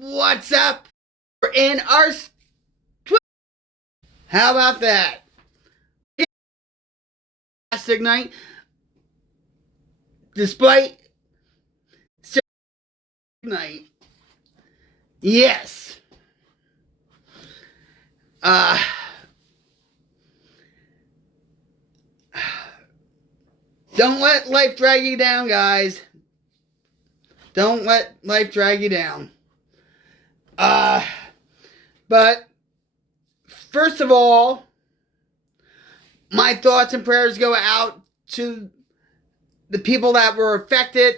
What's up? We're in our Twitter. How about that? Fantastic night. Despite night. Yes. Uh don't let life drag you down, guys. Don't let life drag you down. But first of all, my thoughts and prayers go out to the people that were affected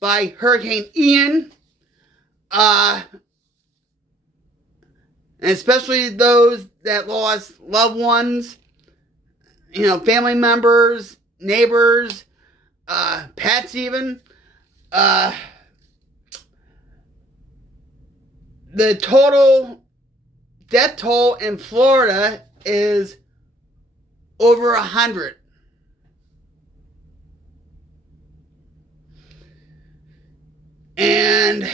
by Hurricane Ian. And especially those that lost loved ones, family members, neighbors, pets even. The total death toll in Florida is over 100. And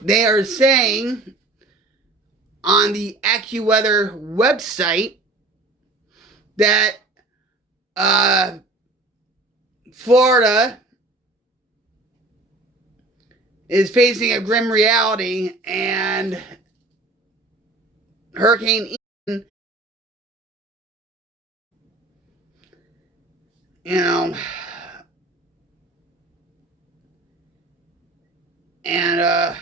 they are saying on the AccuWeather website that Florida is facing a grim reality, and Hurricane Ian, and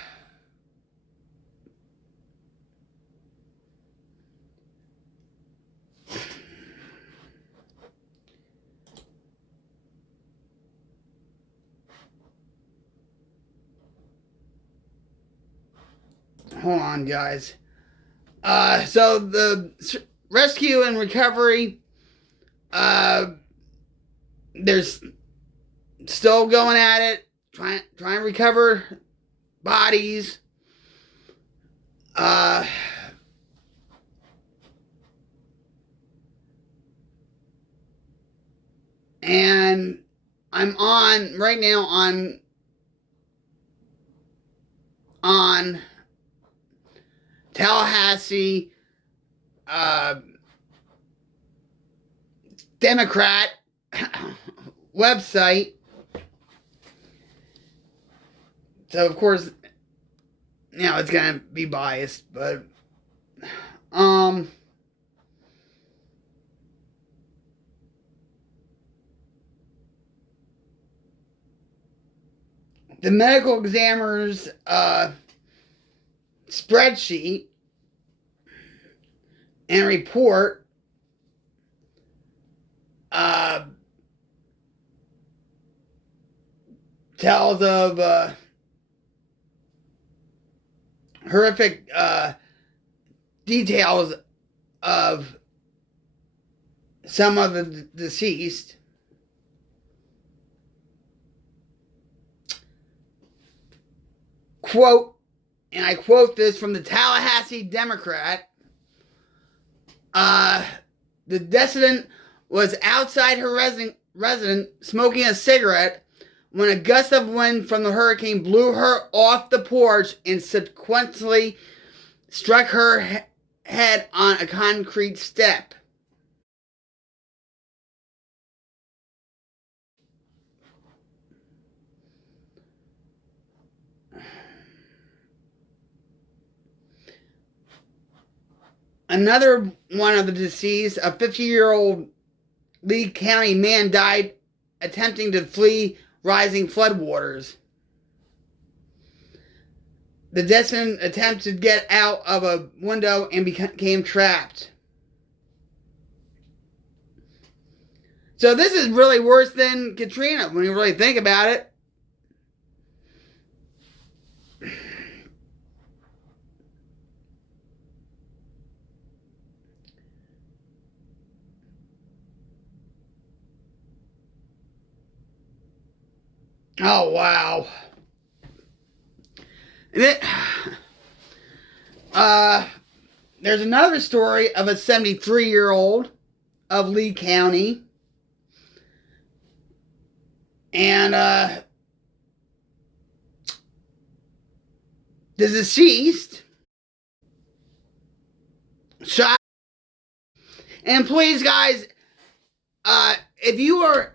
hold on, guys. So the rescue and recovery, there's still going at it, trying to recover bodies. And I'm on right now on Tallahassee Democrat website. So of course, it's gonna be biased, but the medical examiner's spreadsheet and report tells of horrific details of some of the deceased. Quote, and I quote this from the Tallahassee Democrat, the decedent was outside her residence smoking a cigarette when a gust of wind from the hurricane blew her off the porch and subsequently struck her head on a concrete step. Another one of the deceased, a 50-year-old Lee County man, died attempting to flee rising floodwaters. The decedent attempted to get out of a window and became trapped. So this is really worse than Katrina when you really think about it. Oh, wow. There's another story of a 73-year-old of Lee County. And the deceased shot. And please, guys, if you are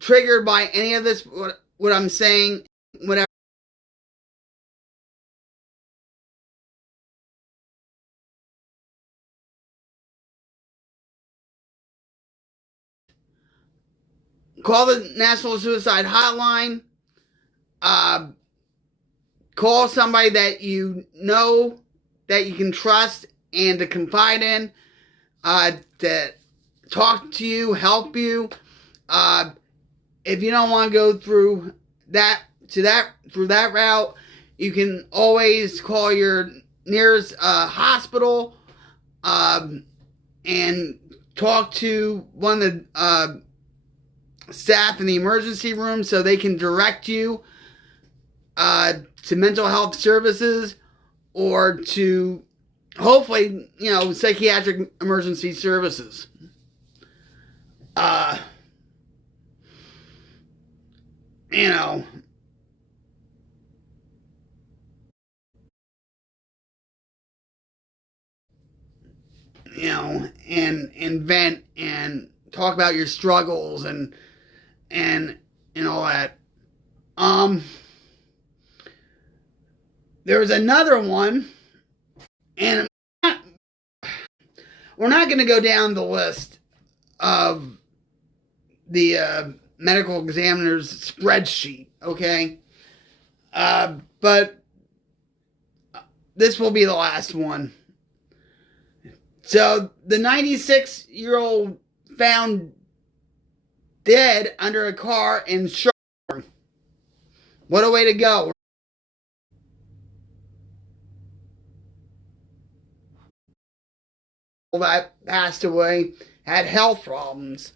triggered by any of this, what I'm saying, whatever, call the National Suicide Hotline. Call somebody that you know, that you can trust and to confide in, to talk to you, help you. If you don't want to go through that route, you can always call your nearest hospital and talk to one of the staff in the emergency room so they can direct you to mental health services or to, hopefully, psychiatric emergency services. And vent and talk about your struggles and all that. There was another one, and we're not going to go down the list of the medical examiner's spreadsheet, okay? But this will be the last one. So, the 96-year-old found dead under a car in Charlotte. What a way to go. That passed away had health problems.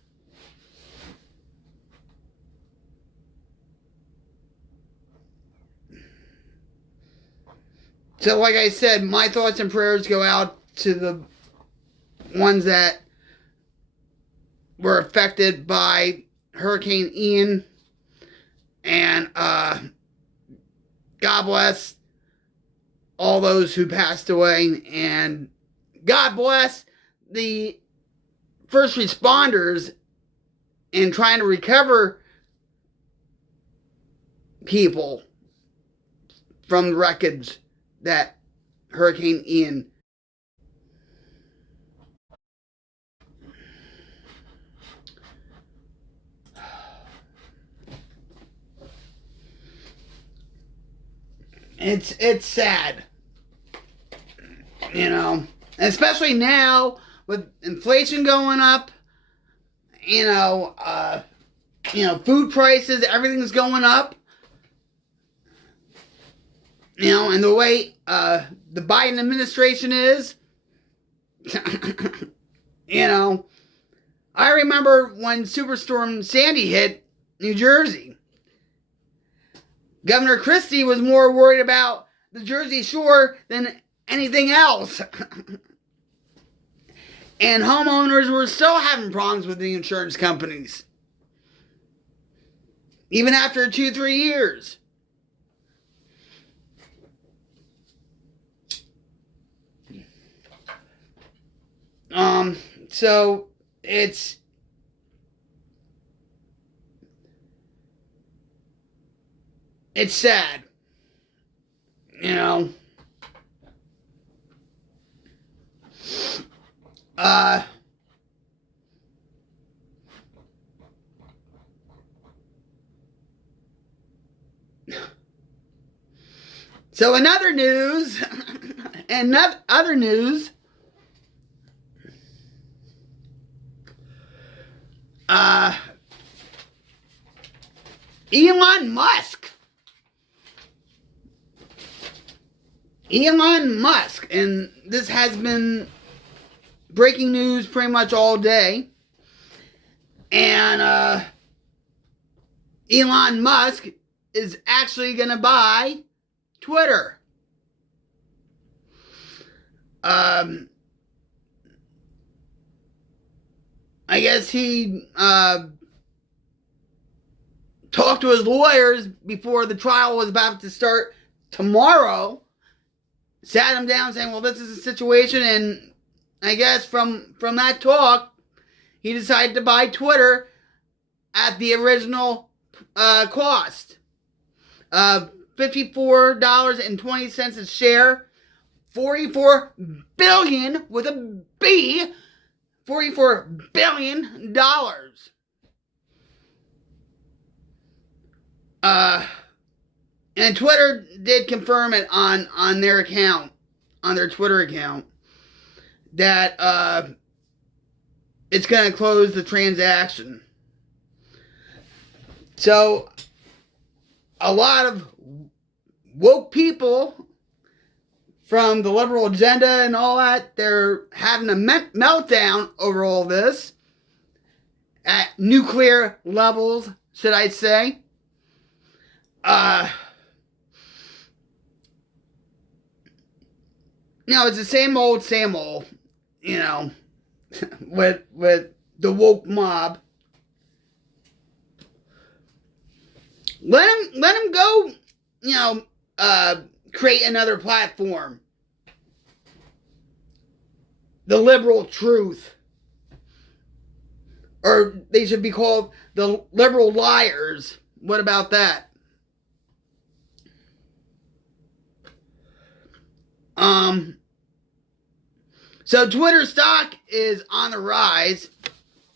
So, like I said, my thoughts and prayers go out to the ones that were affected by Hurricane Ian, and God bless all those who passed away, and God bless the first responders in trying to recover people from the wreckage that Hurricane Ian. It's sad, especially now with inflation going up, food prices, everything's going up, and the way the Biden administration is, I remember when Superstorm Sandy hit New Jersey. Governor Christie was more worried about the Jersey Shore than anything else. And homeowners were still having problems with the insurance companies. Even after 2-3 years. So it's sad, So in other news, Elon Musk, and this has been breaking news pretty much all day, and Elon Musk is actually going to buy Twitter. I guess he talked to his lawyers before the trial was about to start tomorrow sat him down saying, well, this is the situation, and I guess from that talk, he decided to buy Twitter at the original cost of $54.20 a share, $44 billion with a B, $44 billion. And Twitter did confirm it on their account, on their Twitter account, that it's going to close the transaction. So, a lot of woke people from the liberal agenda and all that, they're having a meltdown over all this at nuclear levels, should I say. It's the same old, with the woke mob. Let him go, create another platform. The liberal truth. Or they should be called the liberal liars. What about that? So Twitter stock is on the rise,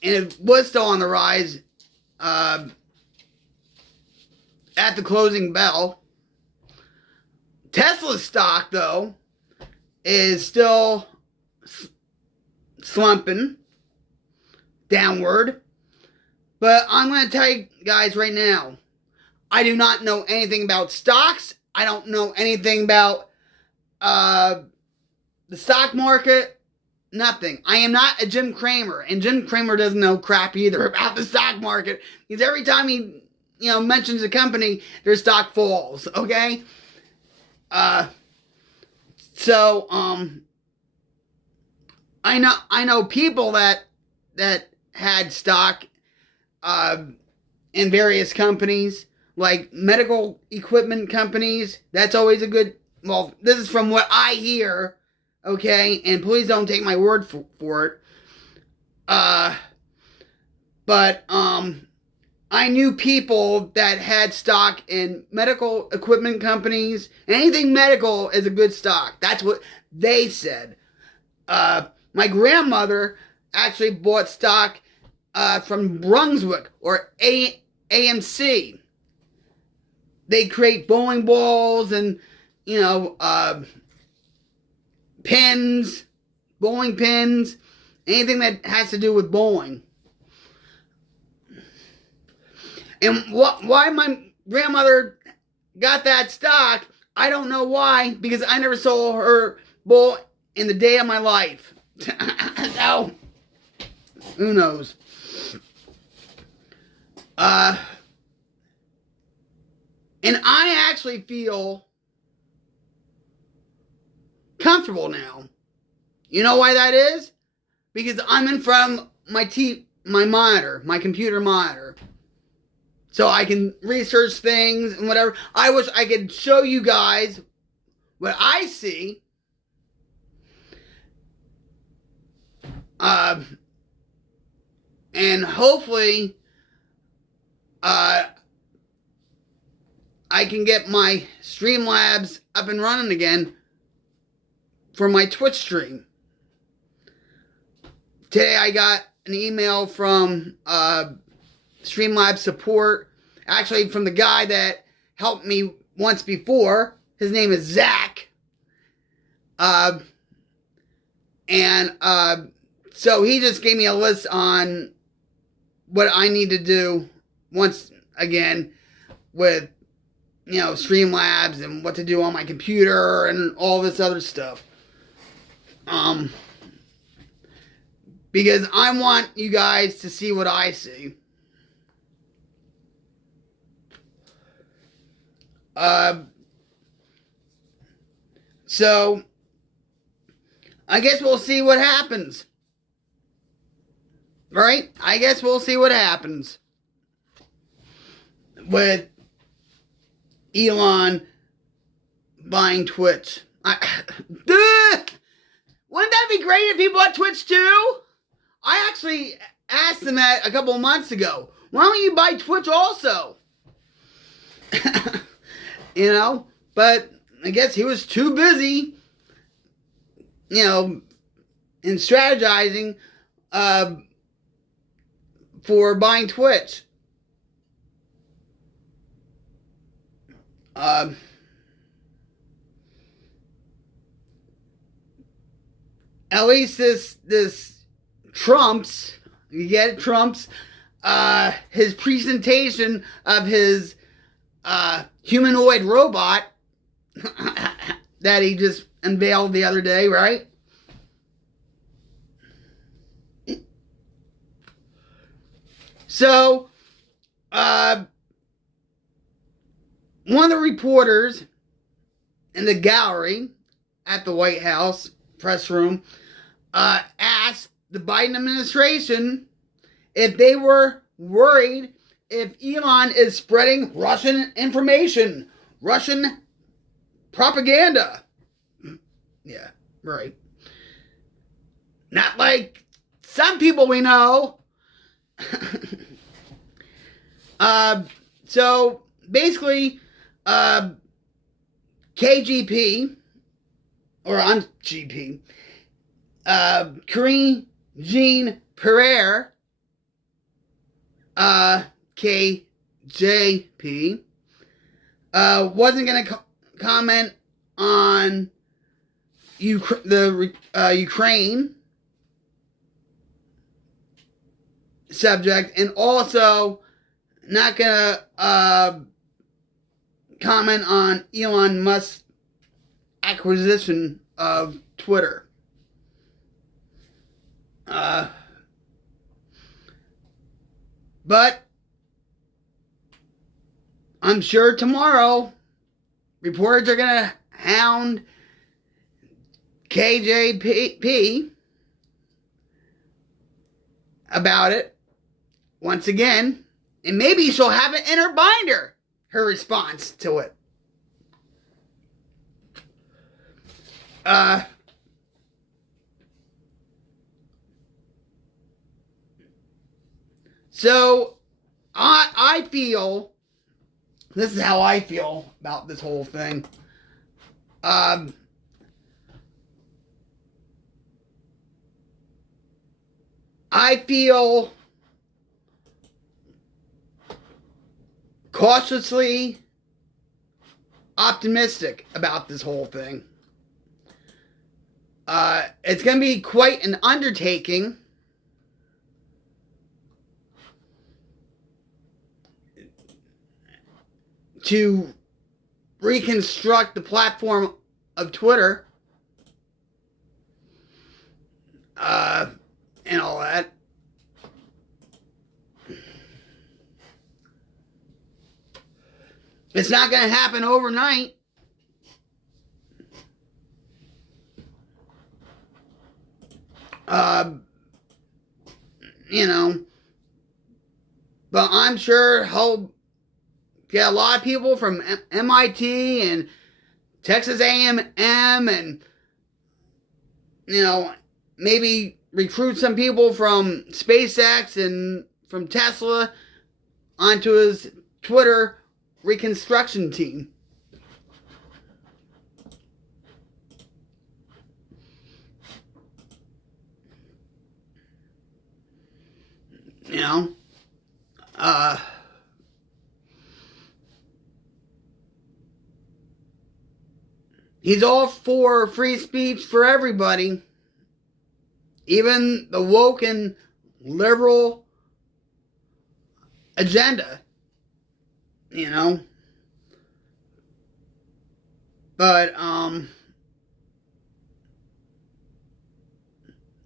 and it was still on the rise at the closing bell. Tesla's stock, though, is still slumping downward. But I'm going to tell you guys right now, I do not know anything about stocks. I don't know anything about the stock market. Nothing. I am not a Jim Cramer, and Jim Cramer doesn't know crap either about the stock market, because every time he, mentions a company, their stock falls, okay? I know people that had stock in various companies, like medical equipment companies. That's always a good, well, this is from what I hear, okay? And please don't take my word for it. But I knew people that had stock in medical equipment companies. Anything medical is a good stock. That's what they said. My grandmother actually bought stock from Brunswick, or AMC. They create bowling balls and, pins, bowling pins, anything that has to do with bowling. And why my grandmother got that stock, I don't know why, because I never saw her bowl in the day of my life. So, who knows? And I actually feel comfortable now. You know why that is? Because I'm in front of my monitor, my computer monitor. So I can research things and whatever. I wish I could show you guys what I see. And hopefully, I can get my Streamlabs up and running again for my Twitch stream. Today I got an email from Streamlabs support, actually from the guy that helped me once before. His name is Zach. So he just gave me a list on what I need to do once again with, Streamlabs and what to do on my computer and all this other stuff. Because I want you guys to see what I see. So I guess we'll see what happens. Right? I guess we'll see what happens with Elon buying Twitch. Wouldn't that be great if he bought Twitch too? I actually asked him that a couple of months ago. Why don't you buy Twitch also? You know, but I guess he was too busy, you know, in strategizing for buying Twitch. At least this Trump's, you get it, Trump's, his presentation of his humanoid robot that he just unveiled the other day, right? So, one of the reporters in the gallery at the White House press room asked the Biden administration if they were worried if Elon is spreading Russian information, Russian propaganda. Yeah, right. Not like some people we know. So basically, KGP or GP, Karine Jean-Pierre, KJP, wasn't going to comment on Ukraine subject, and also not going to comment on Elon Musk's acquisition of Twitter. But I'm sure tomorrow reporters are going to hound KJP about it once again, and maybe she'll have it in her binder, her response to it. So I feel, this is how I feel about this whole thing. I feel cautiously optimistic about this whole thing. It's going to be quite an undertaking to reconstruct the platform of Twitter and all that. It's not going to happen overnight. You know, but I'm sure he'll get a lot of people from MIT and Texas A&M and, you know, maybe recruit some people from SpaceX and from Tesla onto his Twitter reconstruction team. You know, he's all for free speech for everybody, even the woke and liberal agenda, you know. But,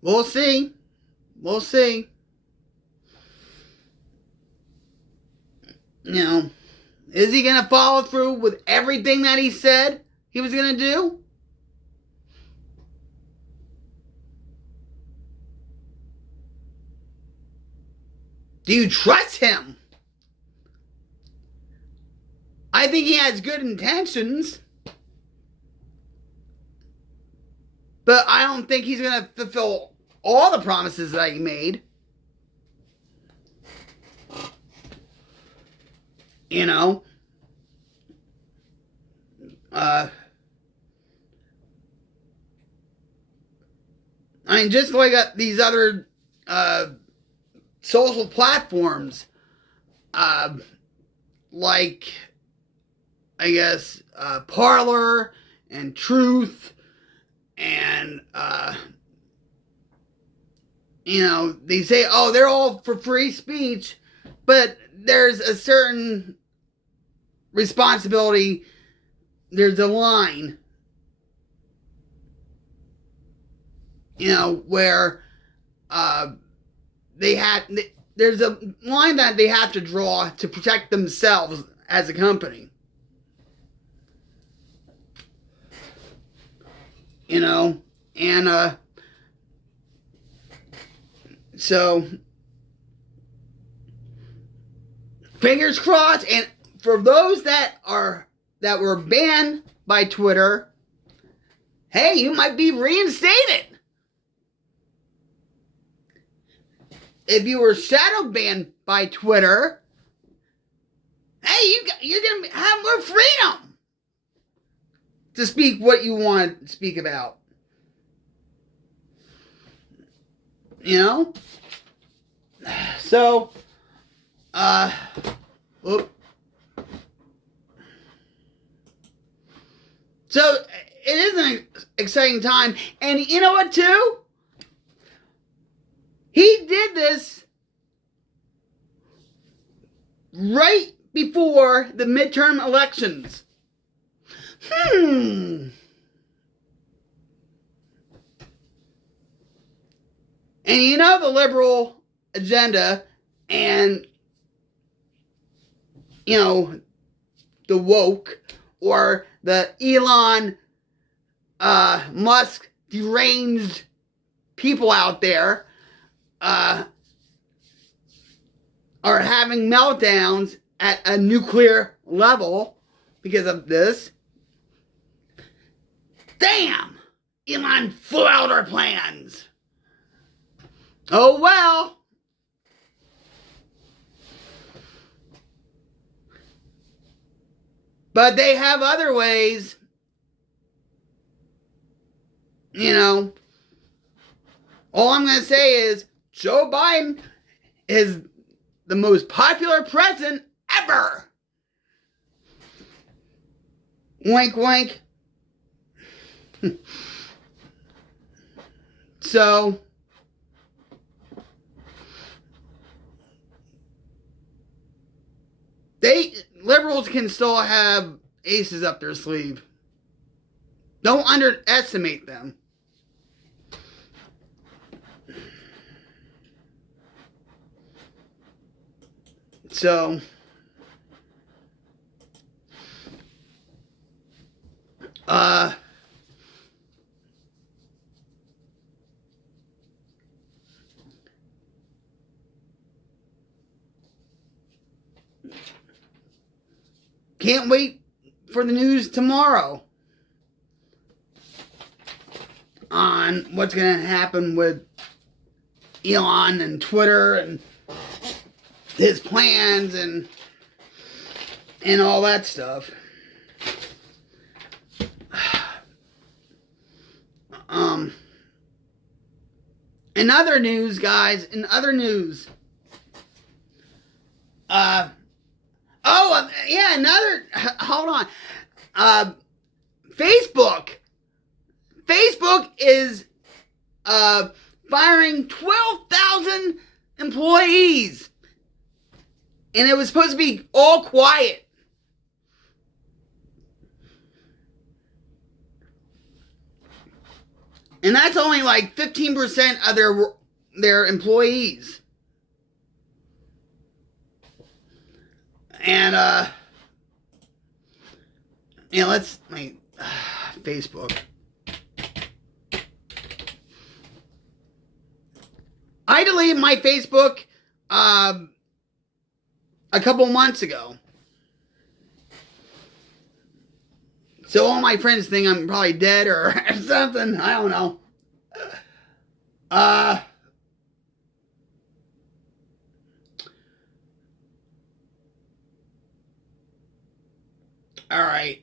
we'll see. We'll see. You know, is he going to follow through with everything that he said he was going to do? Do you trust him? I think he has good intentions. But I don't think he's going to fulfill all the promises that he made. You know? I mean, just like these other social platforms, like, I guess, Parler and Truth, and, you know, they say, oh, they're all for free speech, but there's a certain responsibility, there's a line, you know, where there's a line that they have to draw to protect themselves as a company. You know, and so fingers crossed. And for those that were banned by Twitter, hey, you might be reinstated. If you were shadow banned by Twitter, hey, you're going to have more freedom to speak what you want to speak about. You know? So, so it is an exciting time. And you know what, too? He did this right before the midterm elections. And you know the liberal agenda and, you know, the woke or the Elon, Musk deranged people out there are having meltdowns at a nuclear level because of this. Damn! Elon flew out our plans. Oh well. But they have other ways. You know. All I'm going to say is Joe Biden is the most popular president ever. Wink, wink. So, liberals can still have aces up their sleeve. Don't underestimate them. So, can't wait for the news tomorrow on what's going to happen with Elon and Twitter and his plans and all that stuff. In other news, guys, hold on. Facebook is firing 12,000 employees. And it was supposed to be all quiet. And that's only like 15% of their employees. And Facebook. I deleted my Facebook a couple months ago. So all my friends think I'm probably dead or something. I don't know. All right.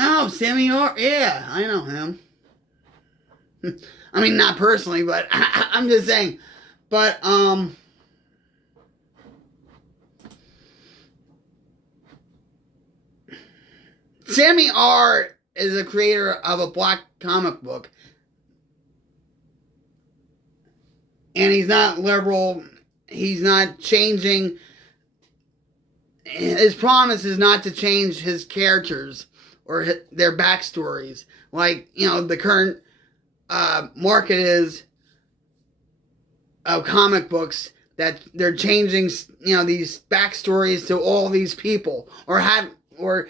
Oh, Sammy R. Yeah, I know him. I mean, not personally, but I'm just saying. But, Sammy R. is a creator of a black comic book. And he's not liberal. He's not changing. His promise is not to change his characters or their backstories. Like, the current market is of comic books that they're changing, these backstories to all these people, or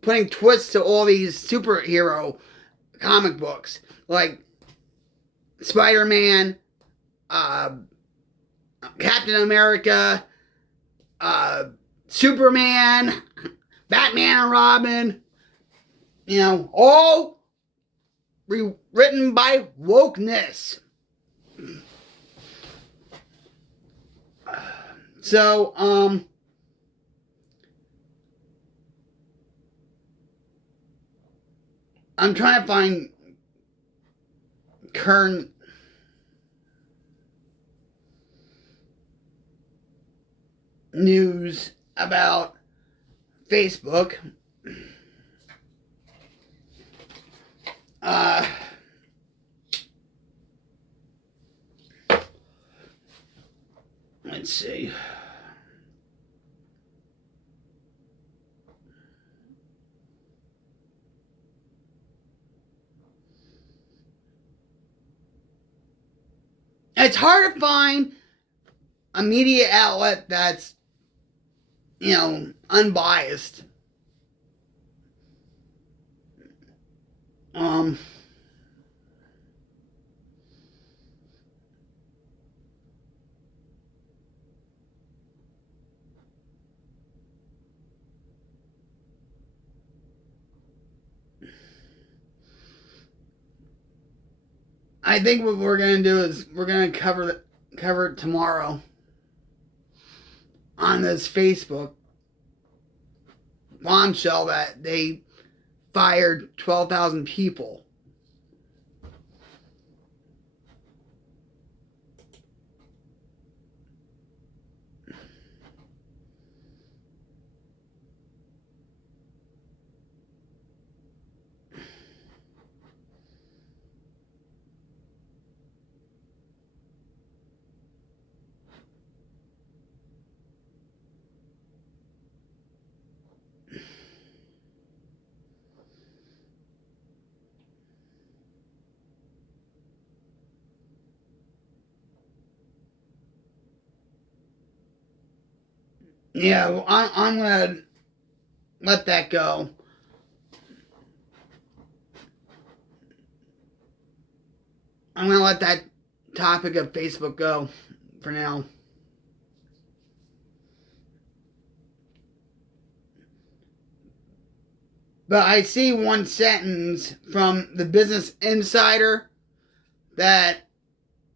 putting twists to all these superhero comic books, like Spider-Man, Captain America, Superman, Batman and Robin, all rewritten by wokeness. So, I'm trying to find current news about Facebook. Let's see. It's hard to find a media outlet that's, unbiased. I think what we're going to do is we're going to cover it tomorrow on this Facebook bombshell that they fired 12,000 people. Yeah, well, I'm going to let that go. I'm going to let that topic of Facebook go for now. But I see one sentence from the Business Insider that,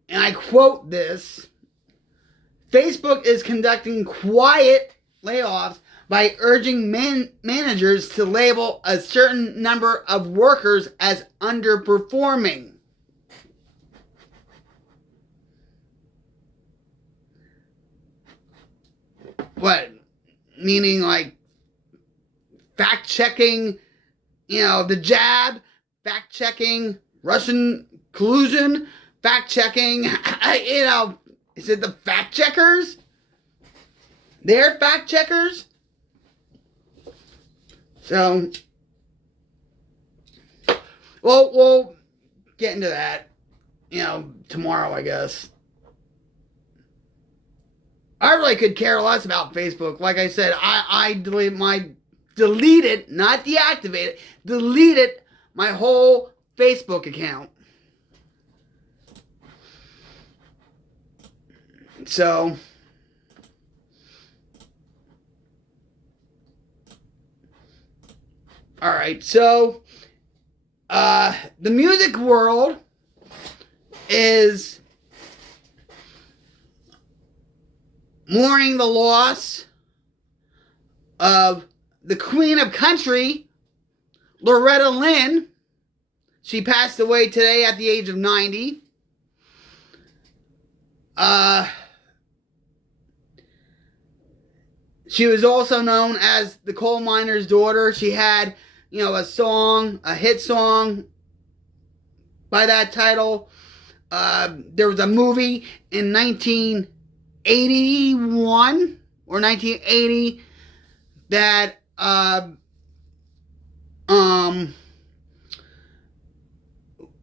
and I quote this, Facebook is conducting quiet layoffs by urging managers to label a certain number of workers as underperforming. What? Meaning like fact-checking, the jab, fact-checking Russian collusion, fact-checking, is it the fact-checkers? They're fact-checkers? So, well, we'll get into that, tomorrow, I guess. I really could care less about Facebook. Like I said, I deleted my deleted, not deactivated, deleted my whole Facebook account. So, alright, so, the music world is mourning the loss of the Queen of Country, Loretta Lynn. She passed away today at the age of 90. She was also known as the coal miner's daughter. She had, a song, a hit song by that title. There was a movie in 1981 or 1980 that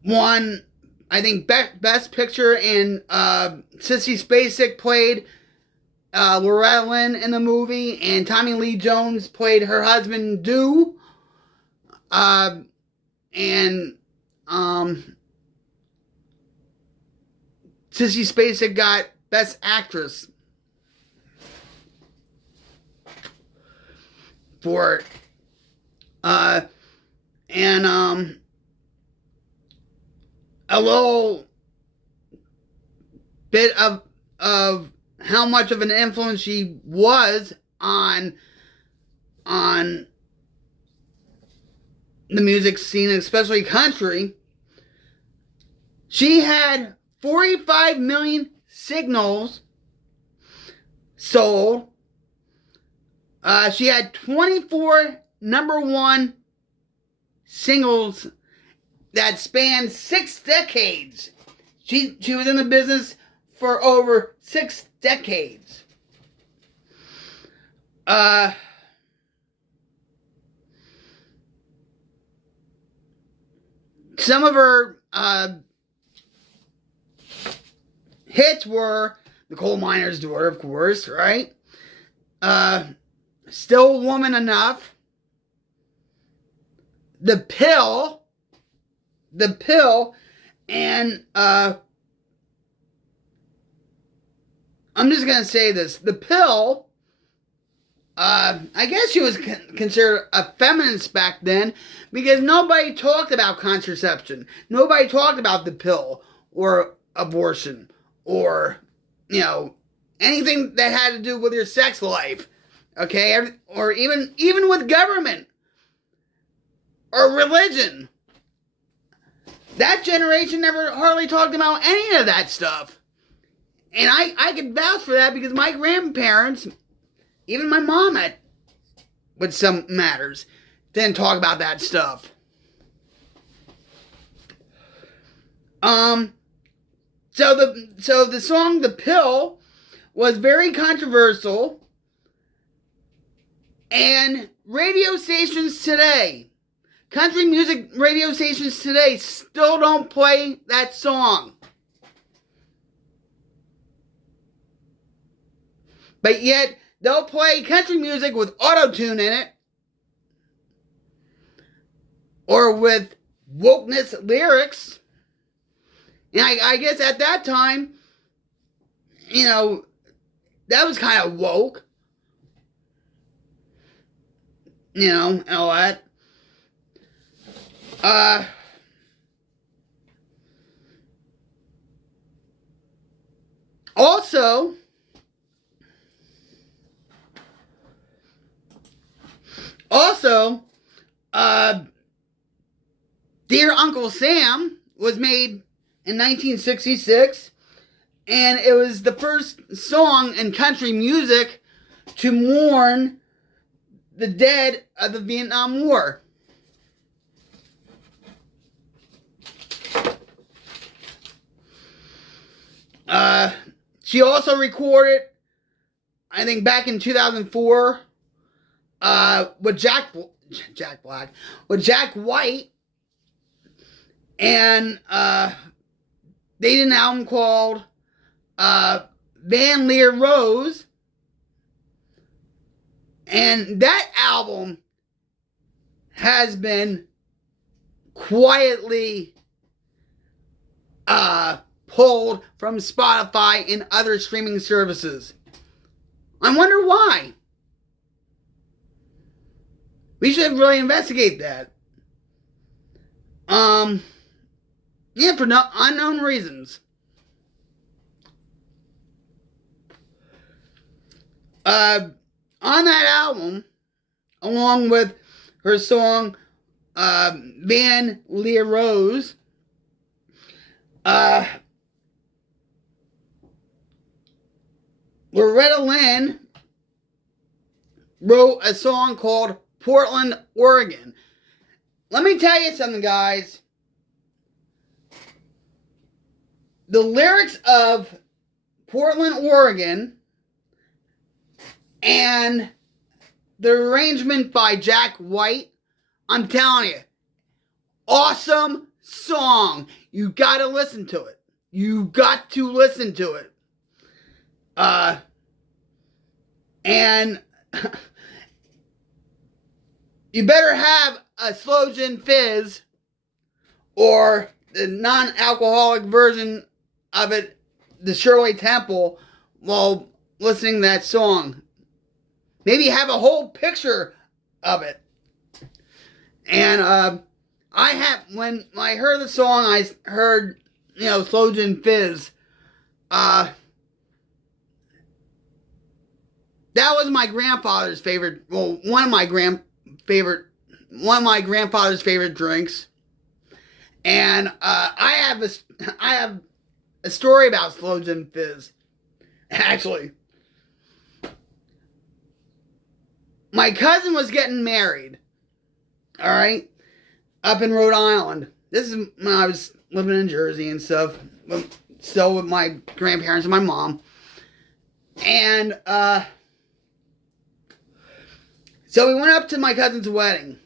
won, I think, Best Picture, and Sissy Spacek played Loretta Lynn in the movie, and Tommy Lee Jones played her husband, Dew. And Sissy Spacek got Best Actress for it. And a little bit of how much of an influence she was on the music scene, especially country. She had 45 million singles sold. She had 24 number one singles that spanned 6 decades. She was in the business for over 6 decades. Some of her hits were The Coal Miner's Daughter, of course, right? Still Woman Enough. The Pill, and I'm just gonna say this: The Pill. I guess she was considered a feminist back then because nobody talked about contraception. Nobody talked about the pill or abortion or anything that had to do with your sex life. Okay, or even with government or religion. That generation never hardly talked about any of that stuff. And I can vouch for that because my grandparents, even my mom with some matters, didn't talk about that stuff. So the song The Pill was very controversial, and radio stations today, country music radio stations today, still don't play that song. But yet, they'll play country music with auto-tune in it, or with wokeness lyrics. And I guess at that time, that was kind of woke. And all that. Also, Dear Uncle Sam was made in 1966, and it was the first song in country music to mourn the dead of the Vietnam War. She also recorded, I think back in 2004, with Jack White, and they did an album called Van Leer Rose, and that album has been quietly pulled from Spotify and other streaming services. I wonder why. We should really investigate that. Yeah, for no unknown reasons. On that album, along with her song Van Leah Rose, Loretta Lynn wrote a song called Portland, Oregon. Let me tell you something, guys. The lyrics of Portland, Oregon, and the arrangement by Jack White, I'm telling you, awesome song. You gotta listen to it. You got to listen to it. And you better have a slow gin fizz or the non-alcoholic version of it, the Shirley Temple, while listening to that song. Maybe have a whole picture of it. And when I heard the song, I heard, Slow Gin Fizz. That was my grandfather's favorite. Well, one of my grandfather's favorite drinks. And I have a story about Slow Gin Fizz. Actually, my cousin was getting married. All right, up in Rhode Island. This is when I was living in Jersey and stuff. Still with my grandparents and my mom. And so we went up to my cousin's wedding.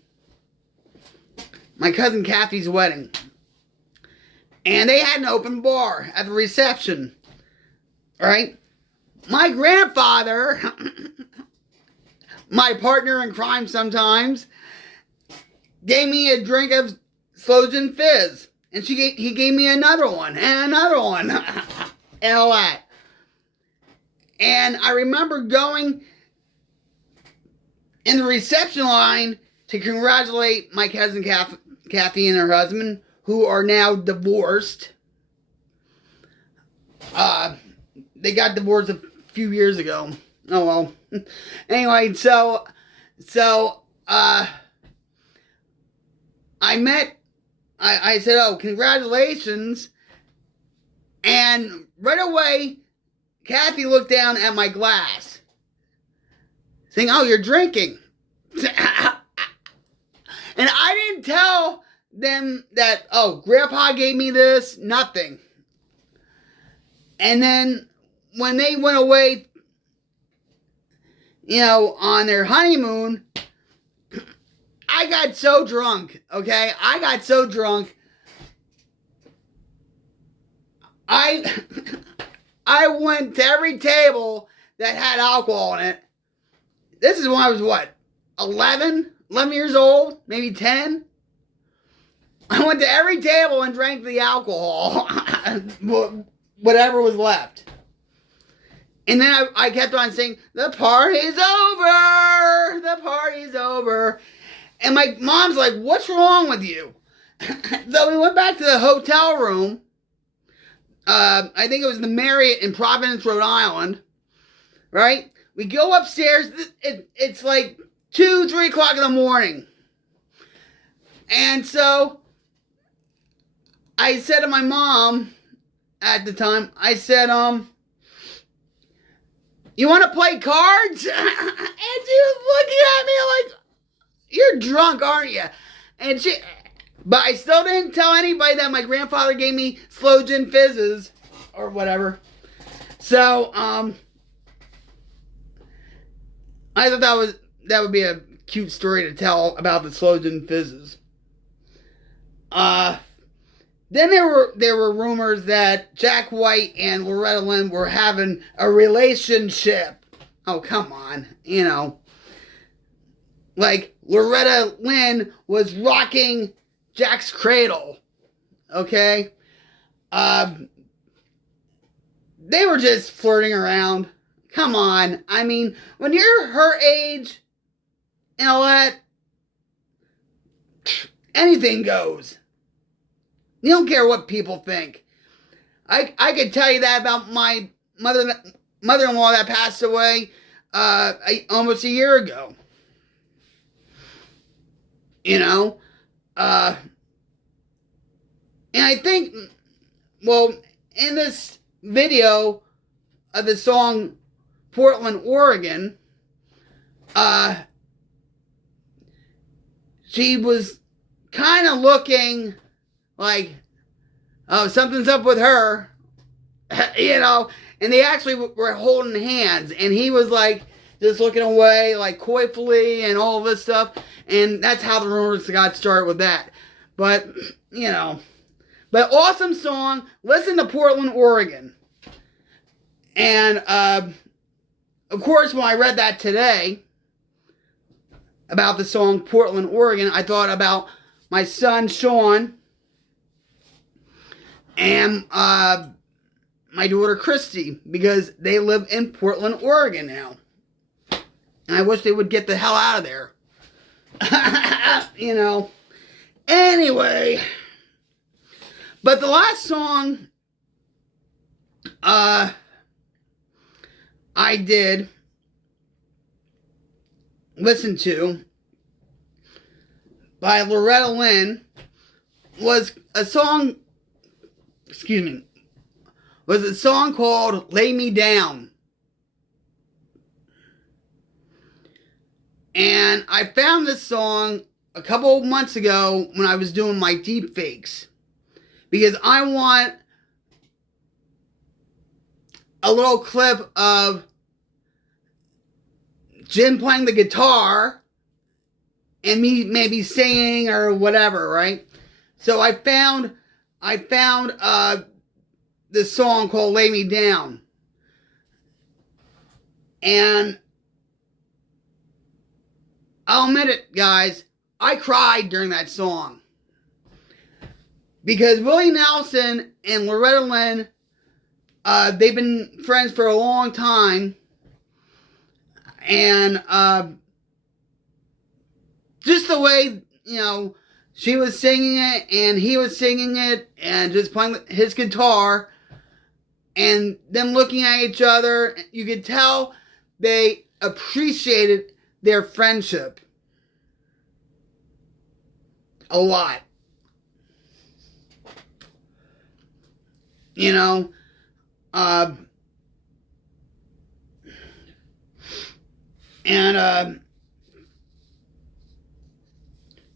My cousin Kathy's wedding. And they had an open bar at the reception. Alright? My grandfather, my partner in crime sometimes, gave me a drink of Slow Gin Fizz. And he gave me another one and another one. And all that. And I remember going in the reception line to congratulate my cousin Kathy and her husband, who are now divorced. They got divorced a few years ago. Oh well. Anyway, so I said, oh, congratulations. And right away, Kathy looked down at my glass, saying, oh, you're drinking. And I didn't tell them that, oh, Grandpa gave me this, nothing. And then when they went away, on their honeymoon, I got so drunk, okay? I got so drunk. I went to every table that had alcohol in it. This is when I was, 11 years old? Maybe 10? I went to every table and drank the alcohol. Whatever was left. And then I kept on saying, the party's over! The party's over! And my mom's like, what's wrong with you? So we went back to the hotel room. I think it was the Marriott in Providence, Rhode Island. Right? We go upstairs. It's like 2, 3 o'clock in the morning. And so I said to my mom at the time, I said, you want to play cards? And she was looking at me like, you're drunk, aren't you? But I still didn't tell anybody that my grandfather gave me Slow Gin Fizzes or whatever. So, I thought that would be a cute story to tell about the Slow Gin Fizzes. Then there were rumors that Jack White and Loretta Lynn were having a relationship. Oh, come on. Like, Loretta Lynn was rocking Jack's cradle. Okay? They were just flirting around. Come on. I mean, when you're her age and all that, anything goes. You don't care what people think. I could tell you that about my mother-in-law that passed away almost a year ago. You know? And I think, well, in this video of the song Portland, Oregon, she was kind of looking like, oh, something's up with her, you know, and they actually were holding hands, and he was like just looking away, like coyfully and all this stuff, and that's how the rumors got started with that. But, you know, but awesome song. Listen to Portland, Oregon. And, of course, when I read that today about the song Portland, Oregon, I thought about my son, Sean, and my daughter, Christy, because they live in Portland, Oregon now. And I wish they would get the hell out of there. You know. Anyway. But the last song I did listen to by Loretta Lynn was a song, was a song called Lay Me Down. And I found this song a couple of months ago when I was doing my deep fakes. Because I want a little clip of Jim playing the guitar and me maybe singing or whatever, right? So I found this song called Lay Me Down. And I'll admit it, guys, I cried during that song. Because Willie Nelson and Loretta Lynn, they've been friends for a long time. And just the way, you know, she was singing it and he was singing it and just playing his guitar and them looking at each other, you could tell they appreciated their friendship a lot. You know,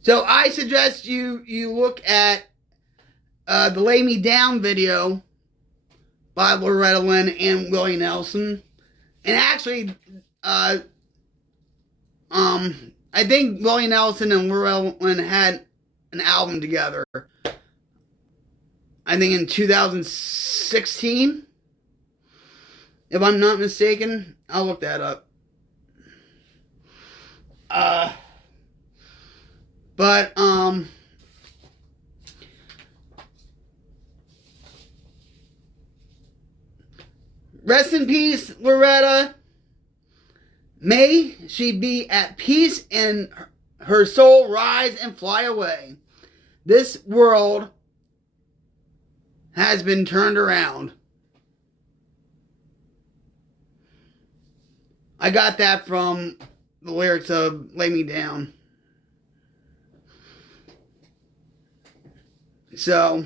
so I suggest you look at the Lay Me Down video by Loretta Lynn and Willie Nelson. And actually, I think Willie Nelson and Loretta Lynn had an album together. I think in 2016. If I'm not mistaken. I'll look that up. But rest in peace, Loretta. May she be at peace and her soul rise and fly away. This world has been turned around. I got that from the lyrics of Lay Me Down. So,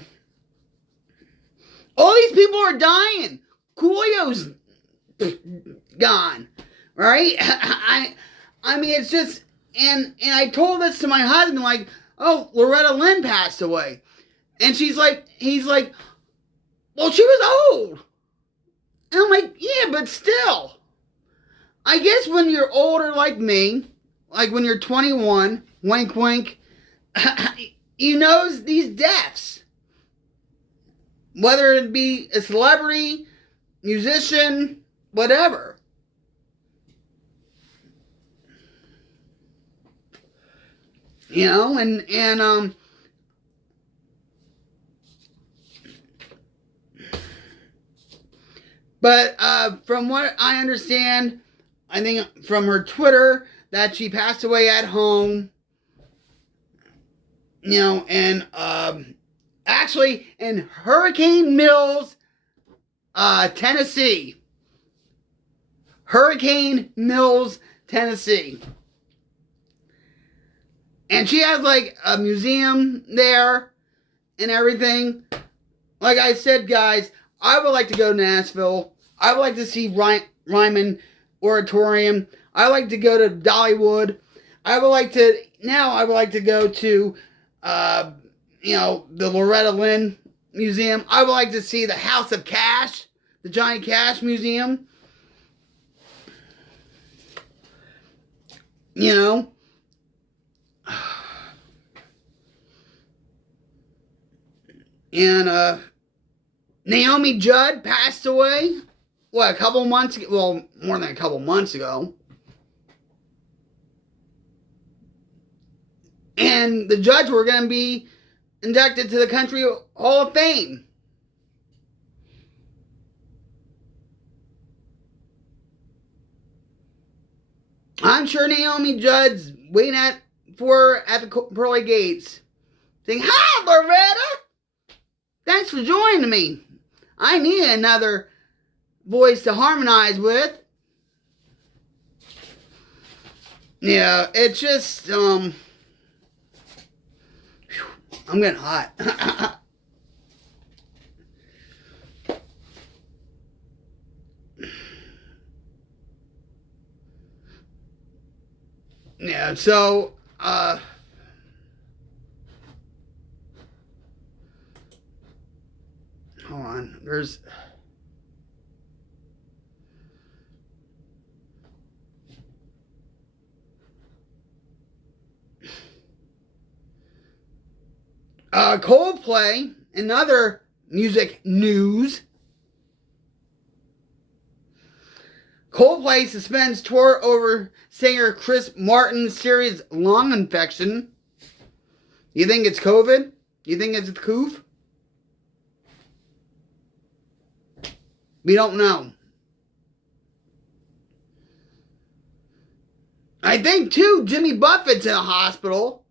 all these people are dying. Coolio's gone. Right? I mean, it's just, and I told this to my husband, like, oh, Loretta Lynn passed away. And he's like, well, she was old. And I'm like, yeah, but still. I guess when you're older like me, like when you're 21, wink, wink, you know these deaths. Whether it be a celebrity, musician, whatever. You know, but from what I understand, I think from her Twitter that she passed away at home. You know, and actually in Hurricane Mills, Tennessee. Hurricane Mills, Tennessee. And she has like a museum there and everything. Like I said, guys, I would like to go to Nashville. I would like to see Ryman Oratorium. I would like to go to Dollywood. I would like to go to, you know, the Loretta Lynn Museum. I would like to see the House of Cash, the Johnny Cash Museum. You know, and Naomi Judd passed away, what, a couple months ago? Well, more than a couple months ago. And the Judds were going to be inducted to the Country Hall of Fame. I'm sure Naomi Judd's waiting for her at the pearly gates, saying, "Hi, Loretta! Thanks for joining me. I need another voice to harmonize with." Yeah, it's just, I'm getting hot. Yeah, so, hold on, there's, Coldplay, another music news. Coldplay suspends tour over singer Chris Martin's serious lung infection. You think it's COVID? You think it's a coof? We don't know. I think, too, Jimmy Buffett's in a hospital.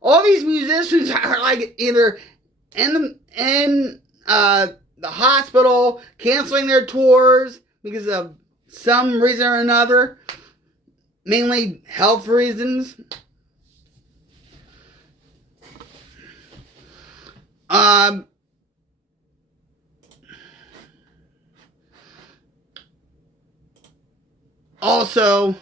All these musicians are like either in the hospital, canceling their tours because of some reason or another, mainly health reasons. Also,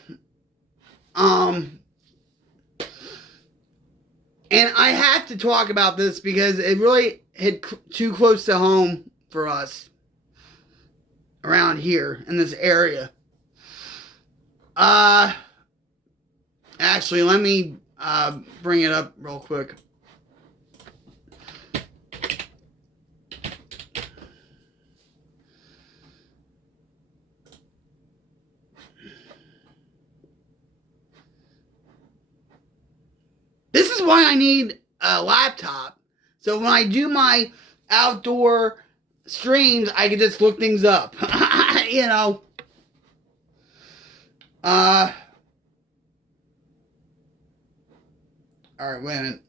and I have to talk about this because it really hit too close to home for us around here in this area. Actually, let me bring it up real quick. This is why I need a laptop. So when I do my outdoor streams, I can just look things up. You know. Alright, wait a minute.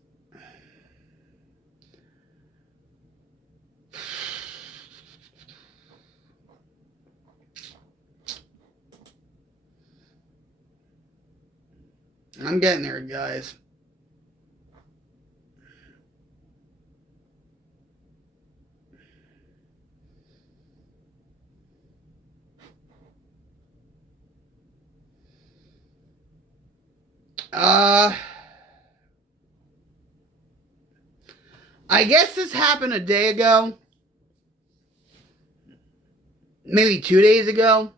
I'm getting there, guys. I guess this happened a day ago. Maybe 2 days ago.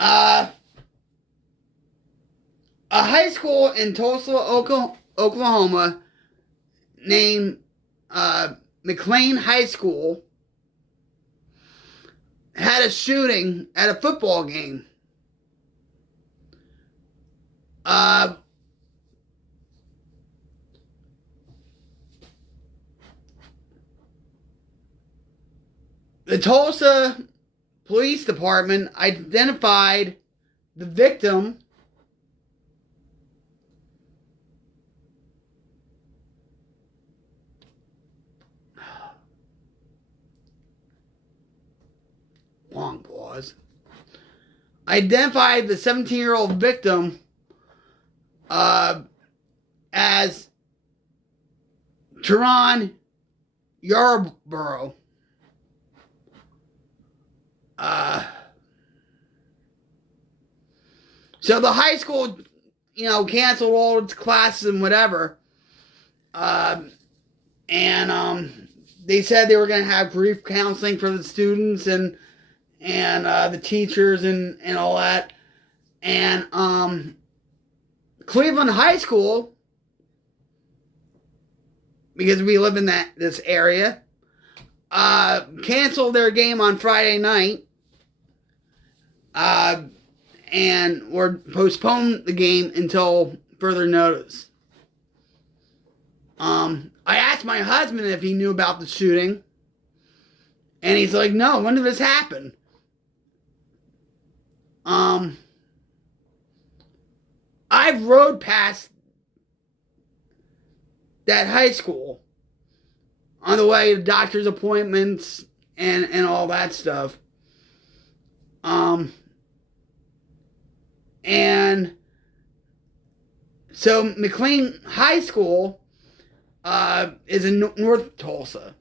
A high school in Tulsa, Oklahoma, named McLean High School, had a shooting at a football game. The Tulsa Police Department identified the victim long pause. Identified the 17-year-old victim as Teron Yarborough. So the high school, canceled all its classes and whatever. And they said they were going to have grief counseling for the students and the teachers and all that. And Cleveland High School, because we live in this area, canceled their game on Friday night, or postponed the game until further notice. I asked my husband if he knew about the shooting, and he's like, "No, when did this happen?" I've rode past that high school on the way to doctor's appointments and all that stuff. And so McLean High School is in North Tulsa.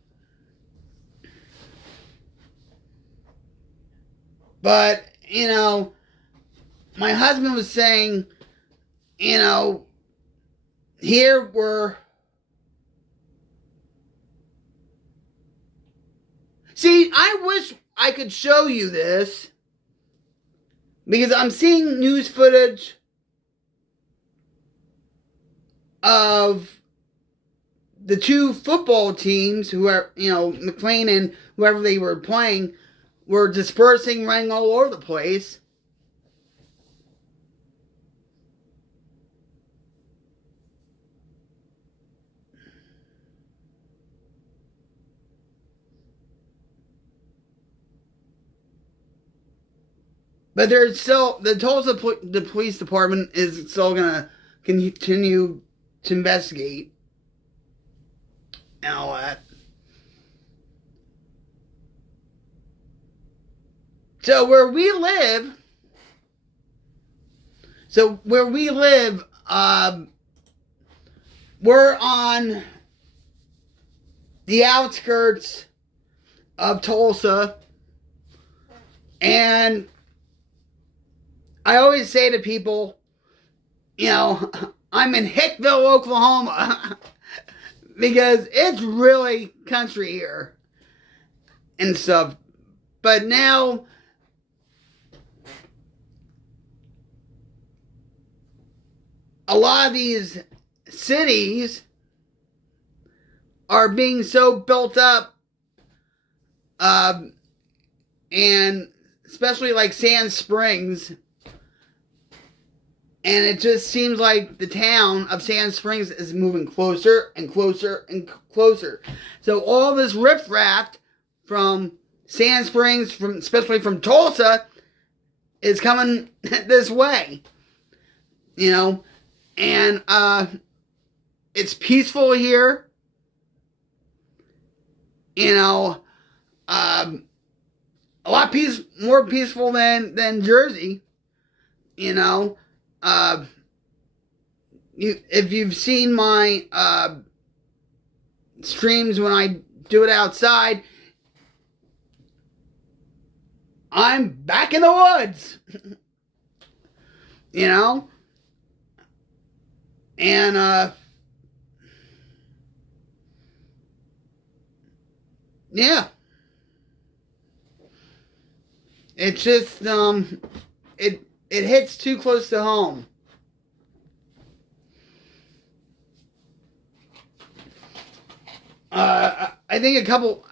But, my husband was saying, here we're... See, I wish I could show you this, because I'm seeing news footage of the two football teams who are, McLean and whoever they were playing, were dispersing, running all over the place. But there's still, the Tulsa the police department is still going to continue to investigate and all that. So where we live, we're on the outskirts of Tulsa, and I always say to people, I'm in Hickville, Oklahoma, because it's really country here and stuff. But now, a lot of these cities are being so built up, and especially like Sand Springs, and it just seems like the town of Sand Springs is moving closer and closer and closer. So all this riffraff from Sand Springs, especially from Tulsa, is coming this way. And it's peaceful here. A lot more peaceful than Jersey. If you've seen my streams when I do it outside, I'm back in the woods. And yeah. It's just it hits too close to home. I think a couple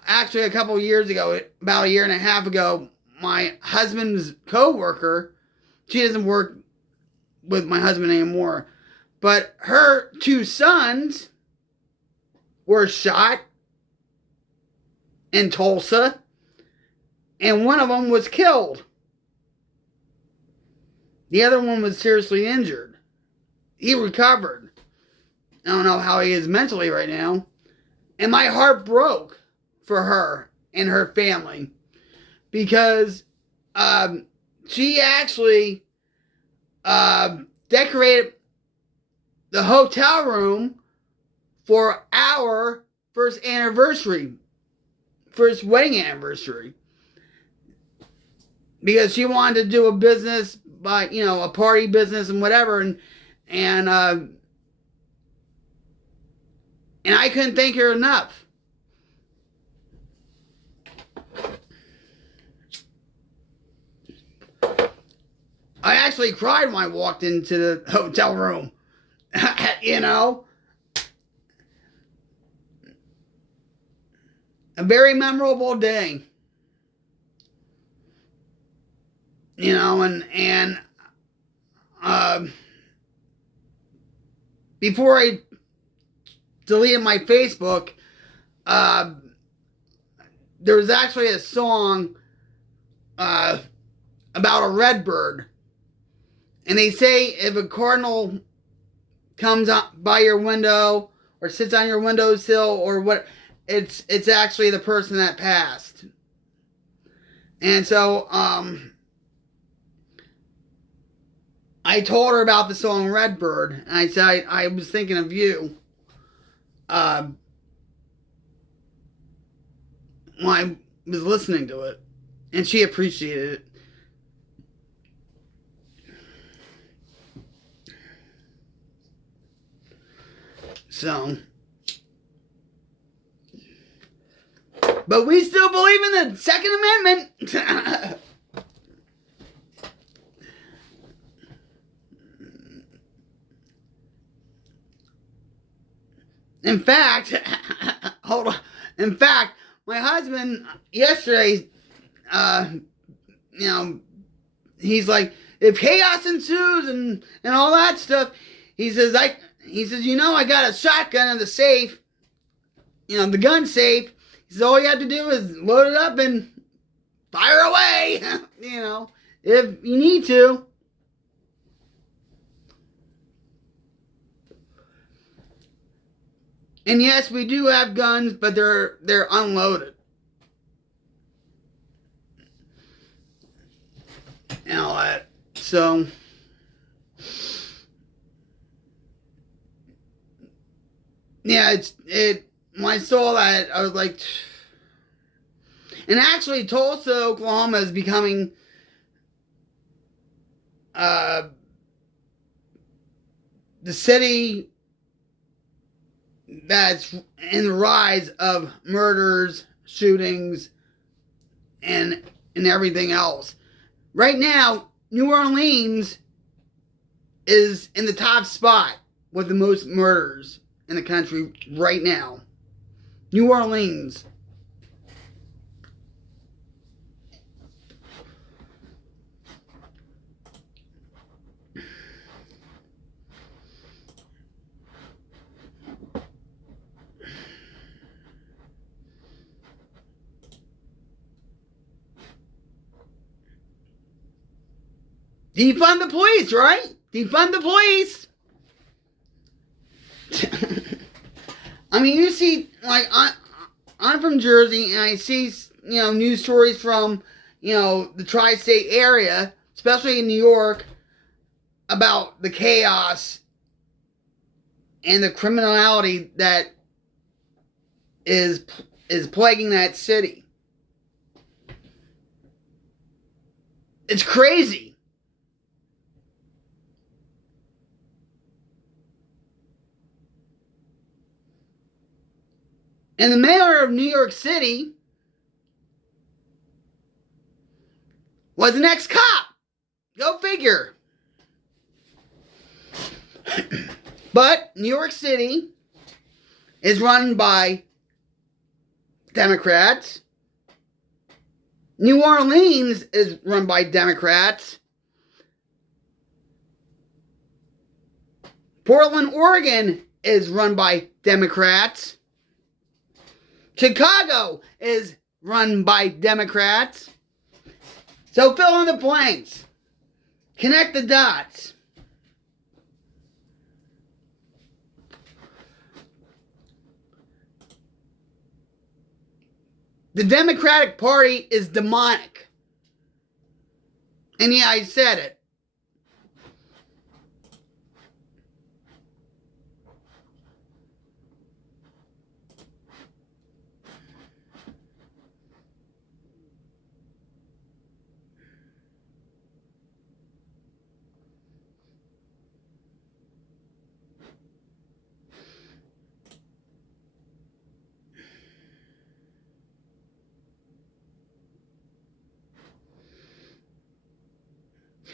years ago, about a year and a half ago, my husband's co-worker, she doesn't work with my husband anymore, but her two sons were shot in Tulsa, and one of them was killed. The other one was seriously injured. He recovered. I don't know how he is mentally right now. And my heart broke for her and her family. Because she actually decorated the hotel room for our first wedding anniversary. Because she wanted to do a business, but a party business and whatever, and I couldn't thank her enough. I actually cried when I walked into the hotel room. A very memorable day. And before I deleted my Facebook, there was actually a song about a red bird. And they say if a cardinal comes up by your window or sits on your windowsill or what, it's actually the person that passed. And so I told her about the song Redbird, and I said I was thinking of you when I was listening to it, and she appreciated it. So, but we still believe in the Second Amendment. In fact, hold on. In fact, my husband yesterday, he's like, if chaos ensues and all that stuff, he says, I got a shotgun in the safe, the gun safe. He says, all you have to do is load it up and fire away, if you need to. And yes, we do have guns, but they're unloaded. And all that. So, yeah, when I saw that, I was like, and actually Tulsa, Oklahoma is becoming the city that's in the rise of murders, shootings, and everything else. Right now, New Orleans is in the top spot with the most murders in the country right now. New Orleans. Defund the police, right? Defund the police. I mean, you see, like, I'm from Jersey, and I see, news stories from, the tri-state area, especially in New York, about the chaos and the criminality that is plaguing that city. It's crazy. And the mayor of New York City was an ex-cop. Go figure. But New York City is run by Democrats. New Orleans is run by Democrats. Portland, Oregon is run by Democrats. Chicago is run by Democrats. So fill in the blanks. Connect the dots. The Democratic Party is demonic. And yeah, I said it.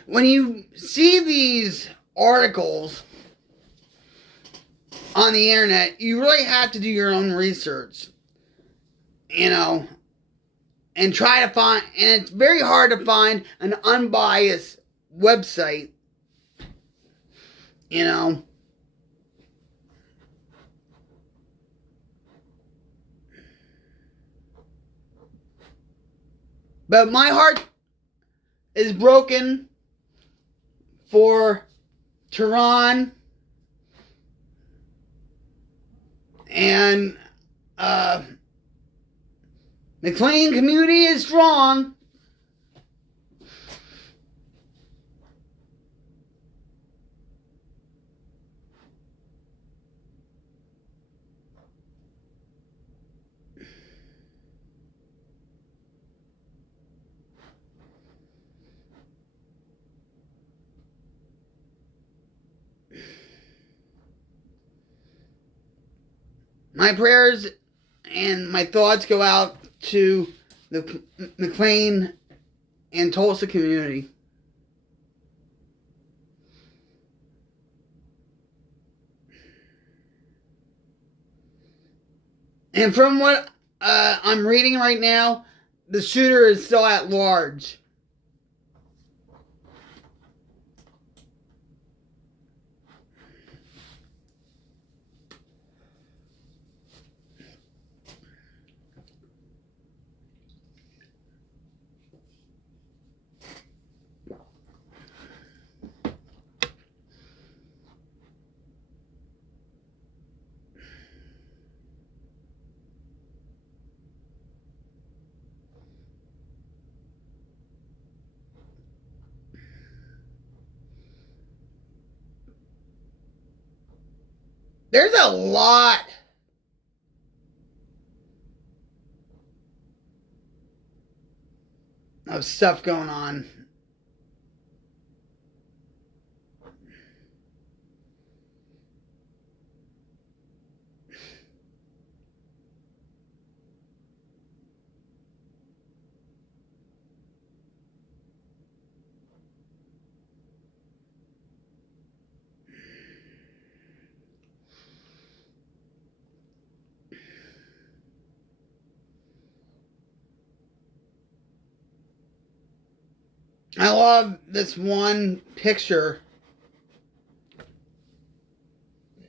When you see these articles on the internet, you really have to do your own research, you know, and try to find, and it's very hard to find an unbiased website, you know. But my heart is broken for Tehran and McLean community is strong. My prayers and my thoughts go out to the McLean and Tulsa community. And from what I'm reading right now, the shooter is still at large. There's a lot of stuff going on. I love this one picture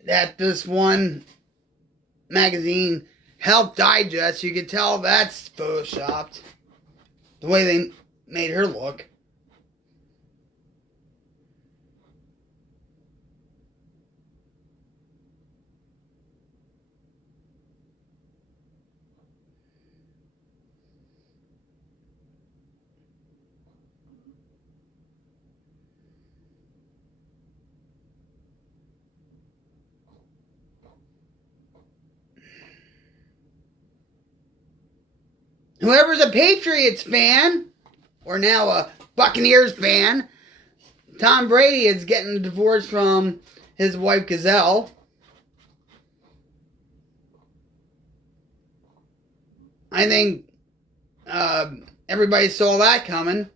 that this one magazine, Health Digest, you can tell that's photoshopped. The way they made her look. Whoever's a Patriots fan, or now a Buccaneers fan, Tom Brady is getting a divorce from his wife Gazelle. I think everybody saw that coming.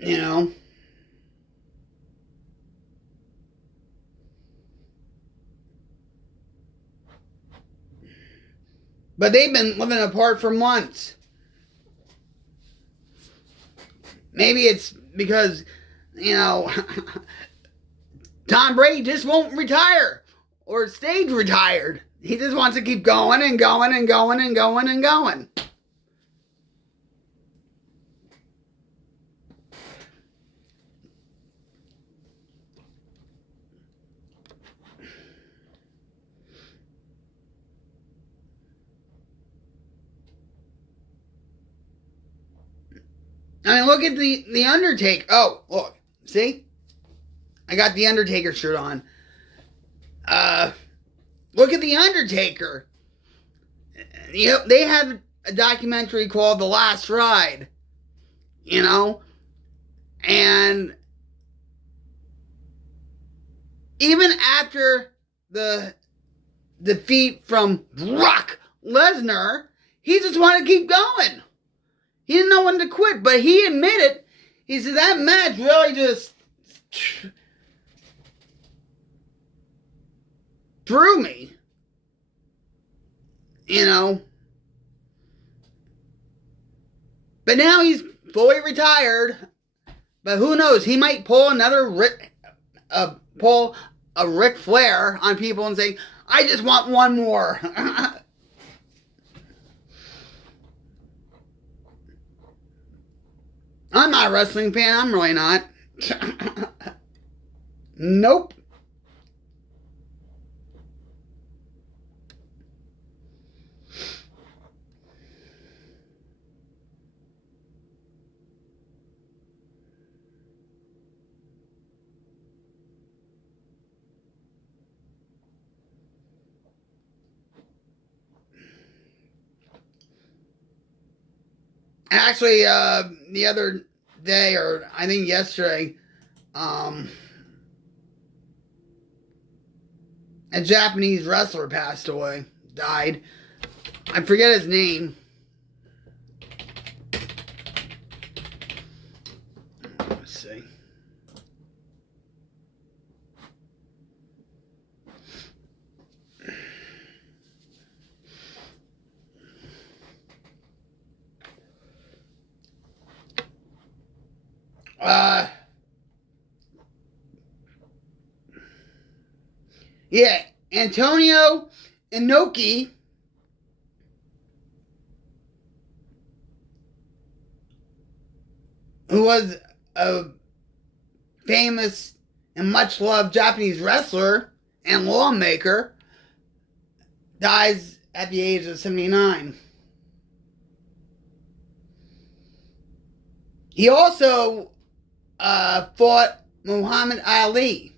You know. But they've been living apart for months. Maybe it's because, you know, Tom Brady just won't retire or stay retired. He just wants to keep going and going and going and going and going. I mean, look at the Undertaker. Oh, look. See? I got the Undertaker shirt on. Look at the Undertaker. You know, they have a documentary called The Last Ride. You know? And even after the defeat from Brock Lesnar, he just wanted to keep going. He didn't know when to quit, but he admitted, he said, that match really just threw me. You know. But now he's fully retired. But who knows? He might pull pull a Ric Flair on people and say, I just want one more. I'm not a wrestling fan. I'm really not. Nope. Actually, the other day, or I think yesterday, a Japanese wrestler passed away, died. I forget his name. Let's see. Yeah, Antonio Enoki, who was a famous and much loved Japanese wrestler and lawmaker, dies at the age of 79. He also fought Muhammad Ali.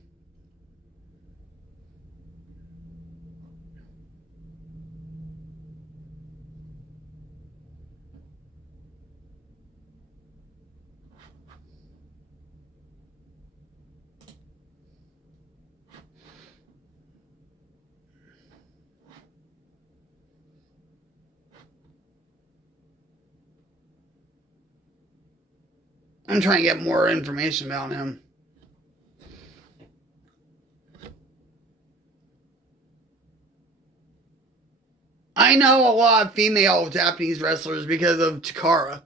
I'm trying to get more information about him. I know a lot of female Japanese wrestlers because of Chikara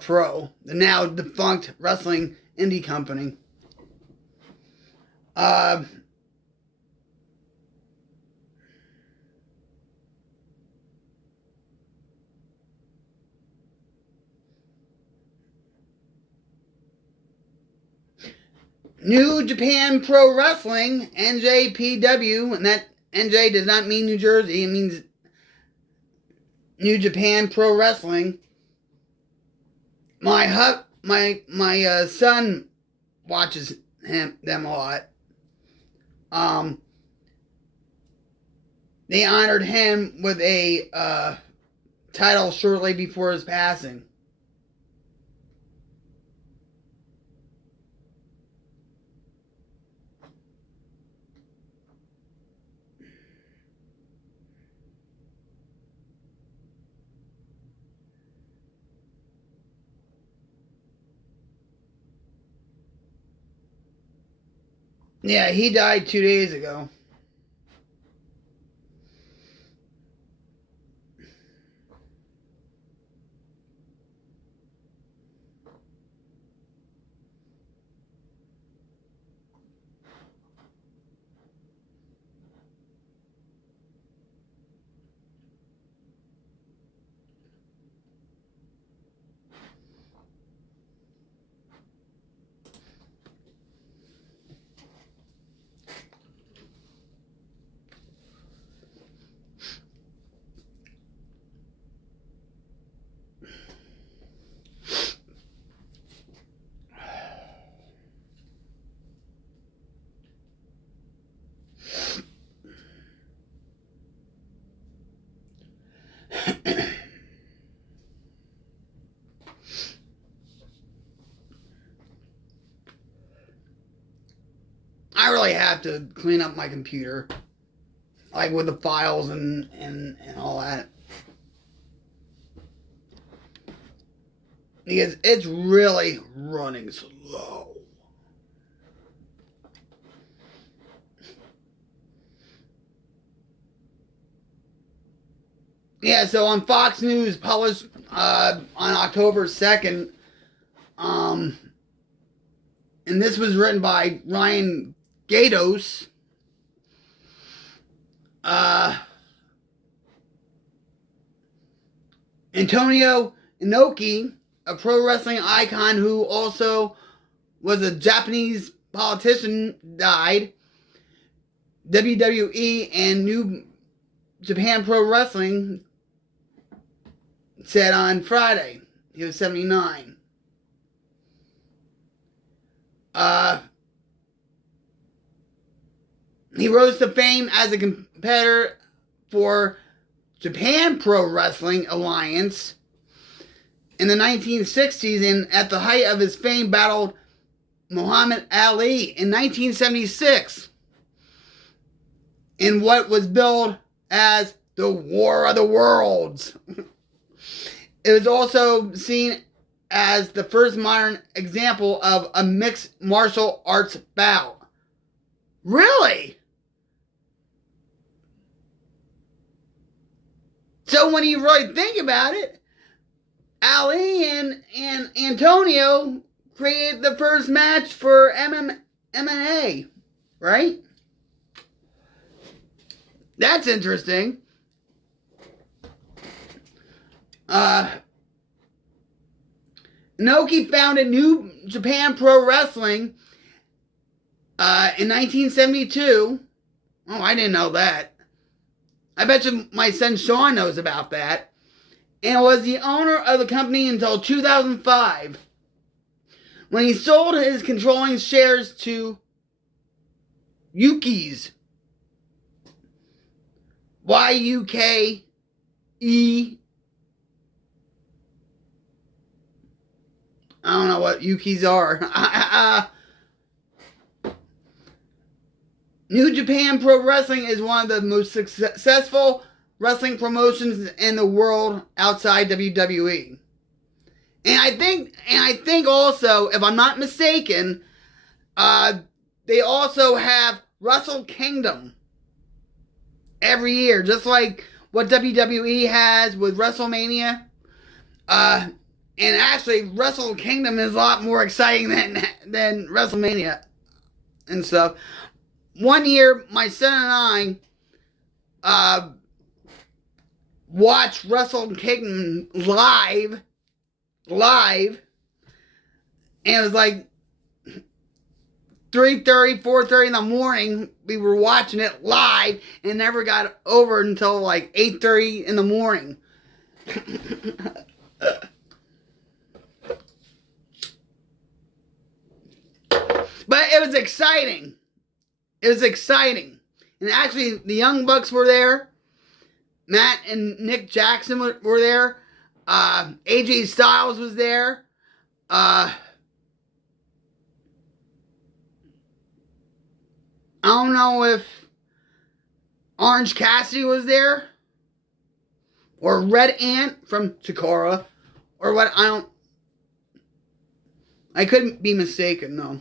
Pro, the now defunct wrestling indie company. New Japan Pro Wrestling, NJPW, and that NJ does not mean New Jersey, it means New Japan Pro Wrestling. My son watches them a lot. They honored him with a title shortly before his passing. Yeah, he died 2 days ago. really have to clean up my computer. Like with the files and all that. Because it's really running slow. Yeah, so on Fox News, published on October 2nd, and this was written by Ryan Gatos. Antonio Enoki, a pro wrestling icon who also was a Japanese politician, died. WWE and New Japan Pro Wrestling said on Friday. He was 79. He rose to fame as a competitor for Japan Pro Wrestling Alliance in the 1960s, and at the height of his fame battled Muhammad Ali in 1976 in what was billed as the War of the Worlds. It was also seen as the first modern example of a mixed martial arts bout. Really? So when you really think about it, Ali and Antonio created the first match for MMA, right? That's interesting. Enoki founded New Japan Pro Wrestling in 1972. Oh, I didn't know that. I bet you my son Sean knows about that. And was the owner of the company until 2005, when he sold his controlling shares to Yuki's. Y-U-K-E. I don't know what Yuki's are. New Japan Pro Wrestling is one of the most successful wrestling promotions in the world outside WWE. And I think also, if I'm not mistaken, they also have Wrestle Kingdom every year, just like what WWE has with WrestleMania. And actually, Wrestle Kingdom is a lot more exciting than WrestleMania and stuff. One year, my son and I watched Wrestle Kingdom live, and it was like 3:30, 4:30 in the morning. We were watching it live and never got over until like 8:30 in the morning. But it was exciting. It was exciting. And actually, the Young Bucks were there. Matt and Nick Jackson were there. AJ Styles was there. I don't know if Orange Cassidy was there. Or Red Ant from Chikara. Or what, I couldn't be mistaken, no.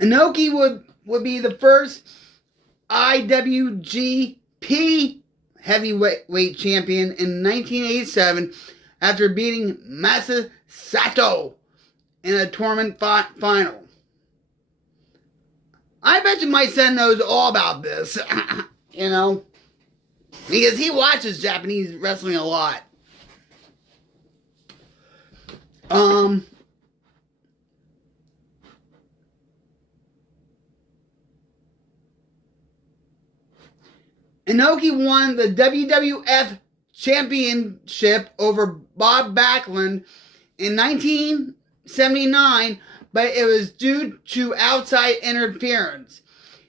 Enoki would be the first IWGP heavyweight champion in 1987 after beating Masa Sato in a tournament final. I bet you my son knows all about this, you know, because he watches Japanese wrestling a lot. Enoki won the WWF Championship over Bob Backlund in 1979, but it was due to outside interference.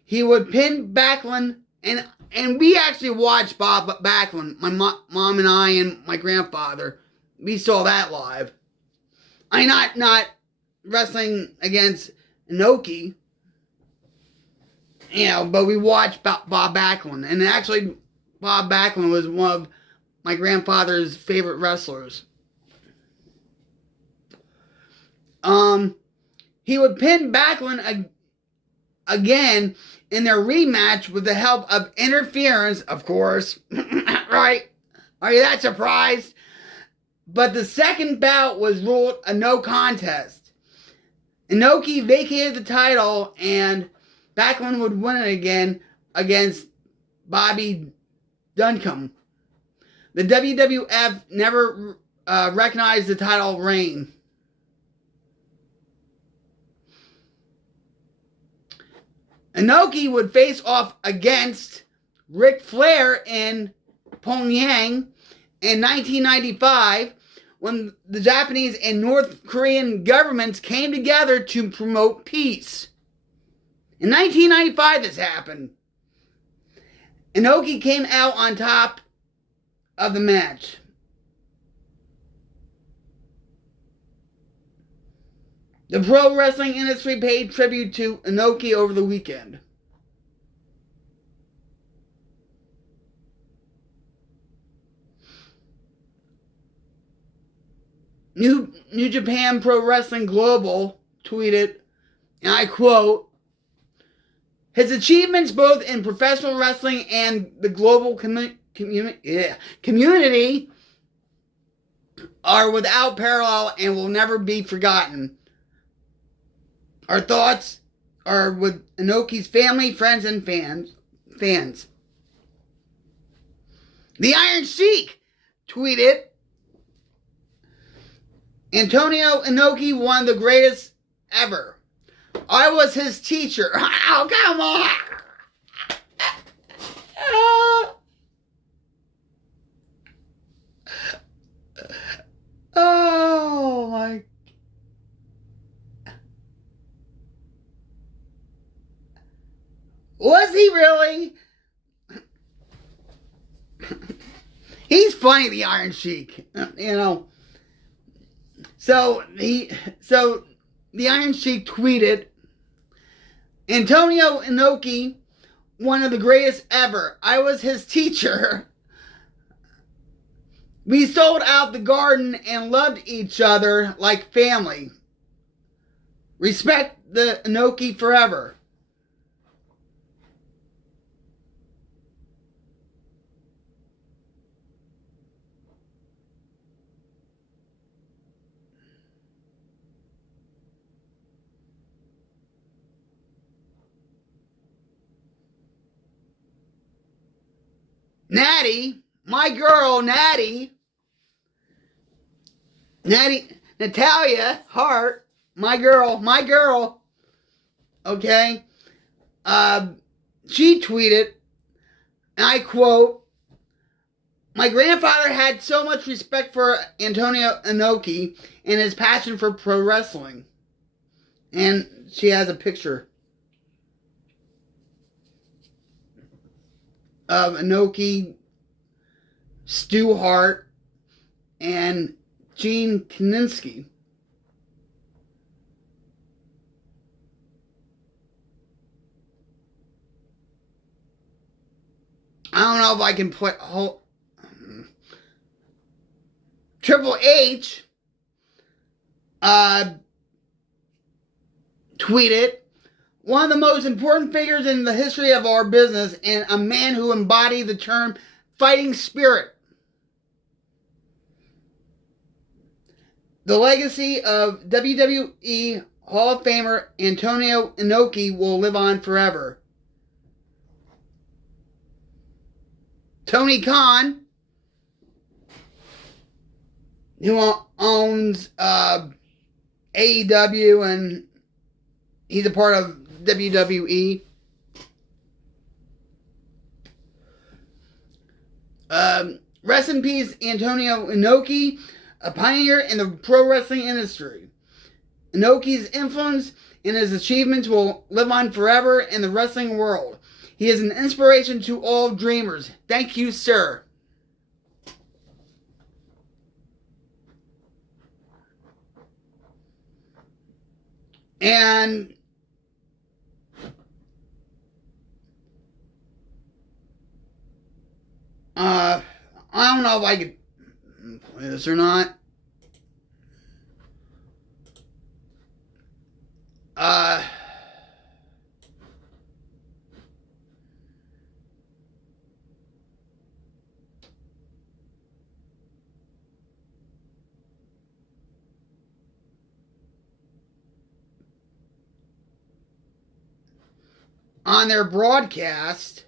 He would pin Backlund and And we actually watched Bob Backlund, my mom and I and my grandfather. We saw that live. Not wrestling against Enoki, but we watched Bob Backlund. And actually, Bob Backlund was one of my grandfather's favorite wrestlers. He would pin Backlund again in their rematch with the help of interference, of course. Right? Are you that surprised? But the second bout was ruled a no contest. Enoki vacated the title, and Backlund would win it again against Bobby Duncombe. The WWF never recognized the title reign. Enoki would face off against Ric Flair in Pyongyang in 1995 when the Japanese and North Korean governments came together to promote peace. In 1995 this happened. Enoki came out on top of the match. The pro wrestling industry paid tribute to Enoki over the weekend. New Japan Pro Wrestling Global tweeted, and I quote, "His achievements both in professional wrestling and the global community are without parallel and will never be forgotten. Our thoughts are with Enoki's family, friends, and fans. The Iron Sheik tweeted, "Antonio Enoki, one of the greatest ever. I was his teacher." Oh, come on! Oh, my. Was he really? He's funny, the Iron Sheik. So the Iron Sheik tweeted, "Antonio Enoki, one of the greatest ever. I was his teacher. We sold out the garden and loved each other like family. Respect the Enoki forever." Natty, my girl, Natalia Hart, my girl, okay, she tweeted, and I quote, "My grandfather had so much respect for Antonio Enoki and his passion for pro wrestling." And she has a picture of Enoki, Stu Hart, and Gene Kiniski. I don't know if I can put Triple H tweeted, "One of the most important figures in the history of our business and a man who embodied the term fighting spirit. The legacy of WWE Hall of Famer Antonio Inoki will live on forever." Tony Khan, who owns AEW and he's a part of WWE. Rest in peace, Antonio Inoki, a pioneer in the pro wrestling industry. Inoki's influence and his achievements will live on forever in the wrestling world. He is an inspiration to all dreamers. Thank you, sir. And I don't know if I could play this or not. On their broadcast,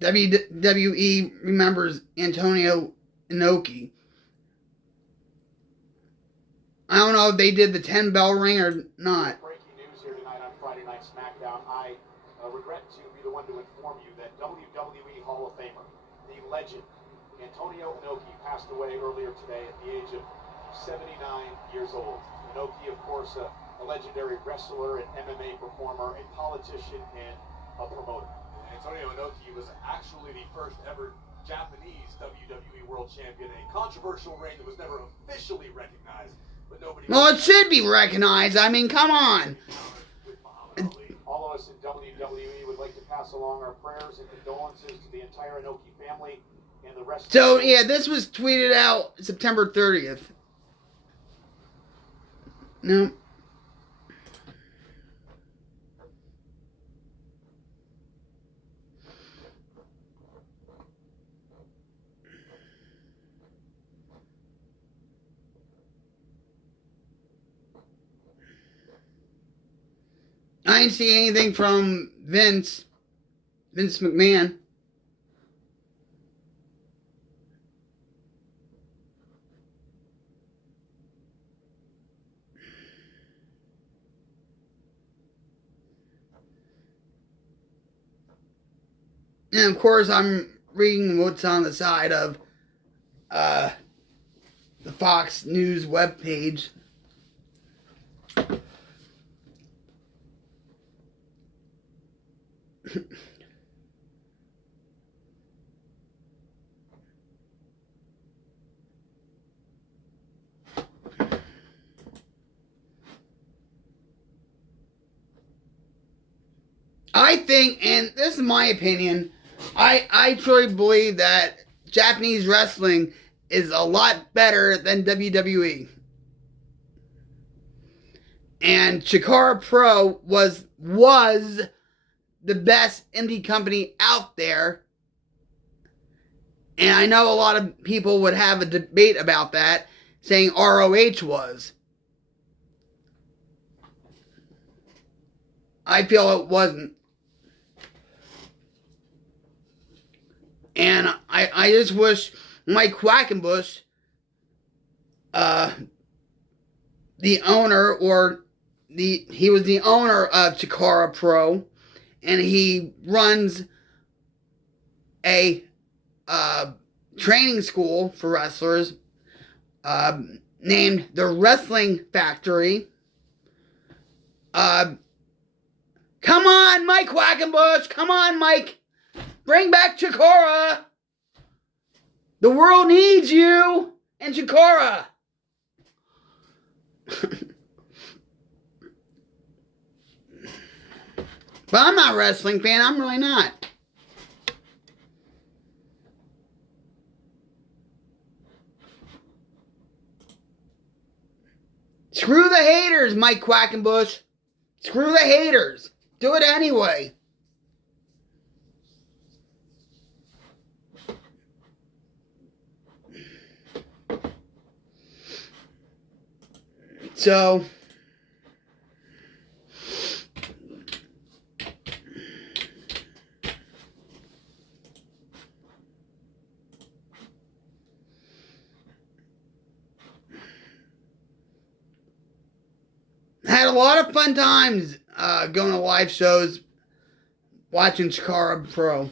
WWE remembers Antonio Enoki. I don't know if they did the 10 bell ring or not. Breaking news here tonight on Friday Night SmackDown. I regret to be the one to inform you that WWE Hall of Famer, the legend, Antonio Enoki, passed away earlier today at the age of 79 years old. Enoki, of course, a legendary wrestler, an MMA performer, a politician, and a promoter. Antonio Enoki was actually the first ever Japanese WWE World Champion, a controversial reign that was never officially recognized. Well, it should be recognized. I mean, come on. All of us in WWE would like to pass along our prayers and condolences to the entire Enoki family and the rest. So, yeah, this was tweeted out September 30th. No. I didn't see anything from Vince McMahon. And of course, I'm reading what's on the side of the Fox News webpage. I think, and this is my opinion, I truly believe that Japanese wrestling is a lot better than WWE. And Chikara Pro was the best indie company out there. And I know a lot of people would have a debate about that, saying ROH was. I feel it wasn't. And I just wish Mike Quackenbush, the owner, or he was the owner of Chikara Pro, and he runs a training school for wrestlers named the Wrestling Factory. Come on, Mike Quackenbush! Come on, Mike! Bring back Chikara! The world needs you and Chikara! But I'm not a wrestling fan. I'm really not. Screw the haters, Mike Quackenbush. Screw the haters. Do it anyway. So, had a lot of fun times going to live shows, watching Chikara Pro.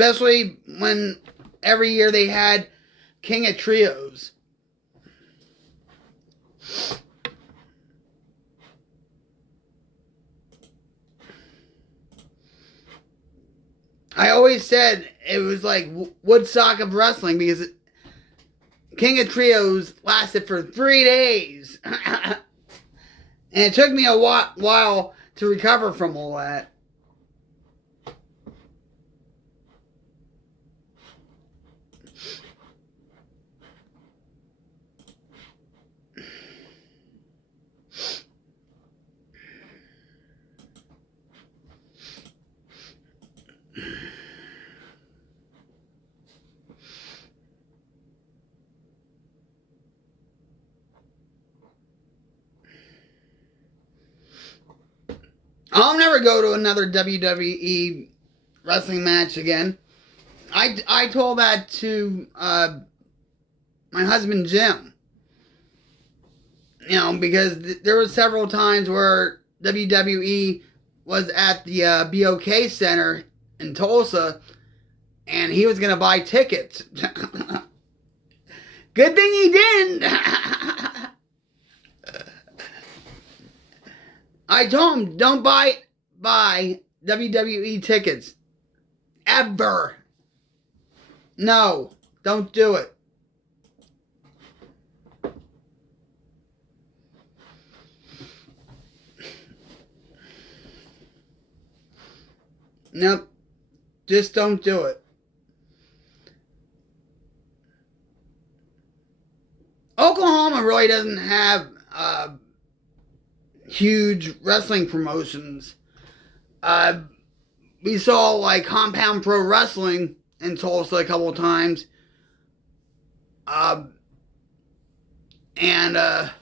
especially when every year they had King of Trios. I always said it was like Woodstock of wrestling because King of Trios lasted for 3 days. And it took me a while to recover from all that. I'll never go to another WWE wrestling match again. I told that to my husband Jim. You know, because there were several times where WWE was at the BOK Center in Tulsa, and he was going to buy tickets. Good thing he didn't. I told him, don't buy WWE tickets. Ever. No, don't do it. Nope. Just don't do it. Oklahoma really doesn't have huge wrestling promotions. We saw like Compound Pro Wrestling in Tulsa a couple of times. And I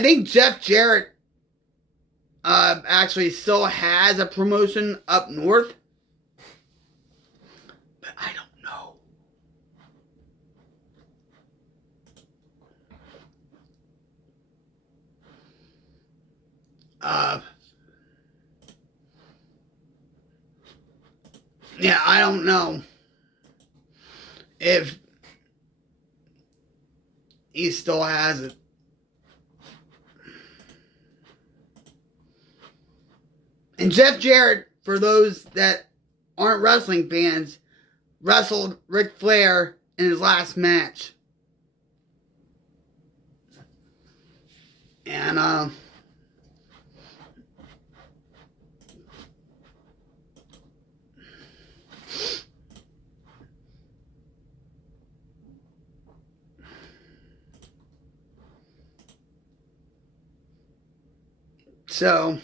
think Jeff Jarrett actually still has a promotion up north. But I don't know. Yeah, I don't know if he still has it. And Jeff Jarrett, for those that aren't wrestling fans, wrestled Ric Flair in his last match. And, so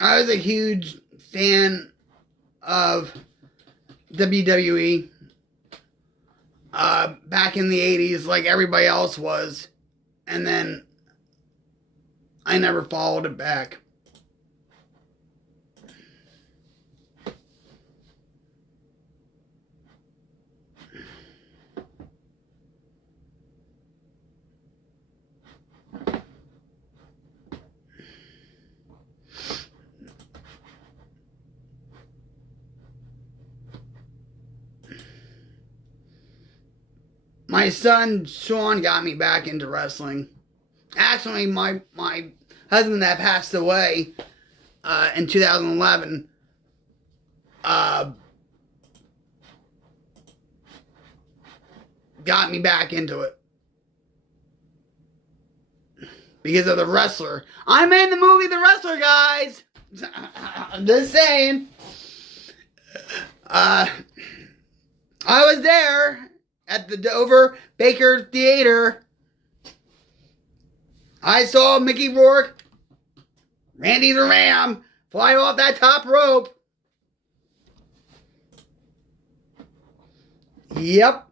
I was a huge fan of WWE back in the 80s like everybody else was, and then I never followed it back. My son Sean got me back into wrestling. Actually, my husband that passed away in 2011 got me back into it because of The Wrestler. I'm in the movie The Wrestler, guys. I'm just saying. I was there at the Dover Baker Theater. I saw Mickey Rourke, Randy the Ram, fly off that top rope. Yep.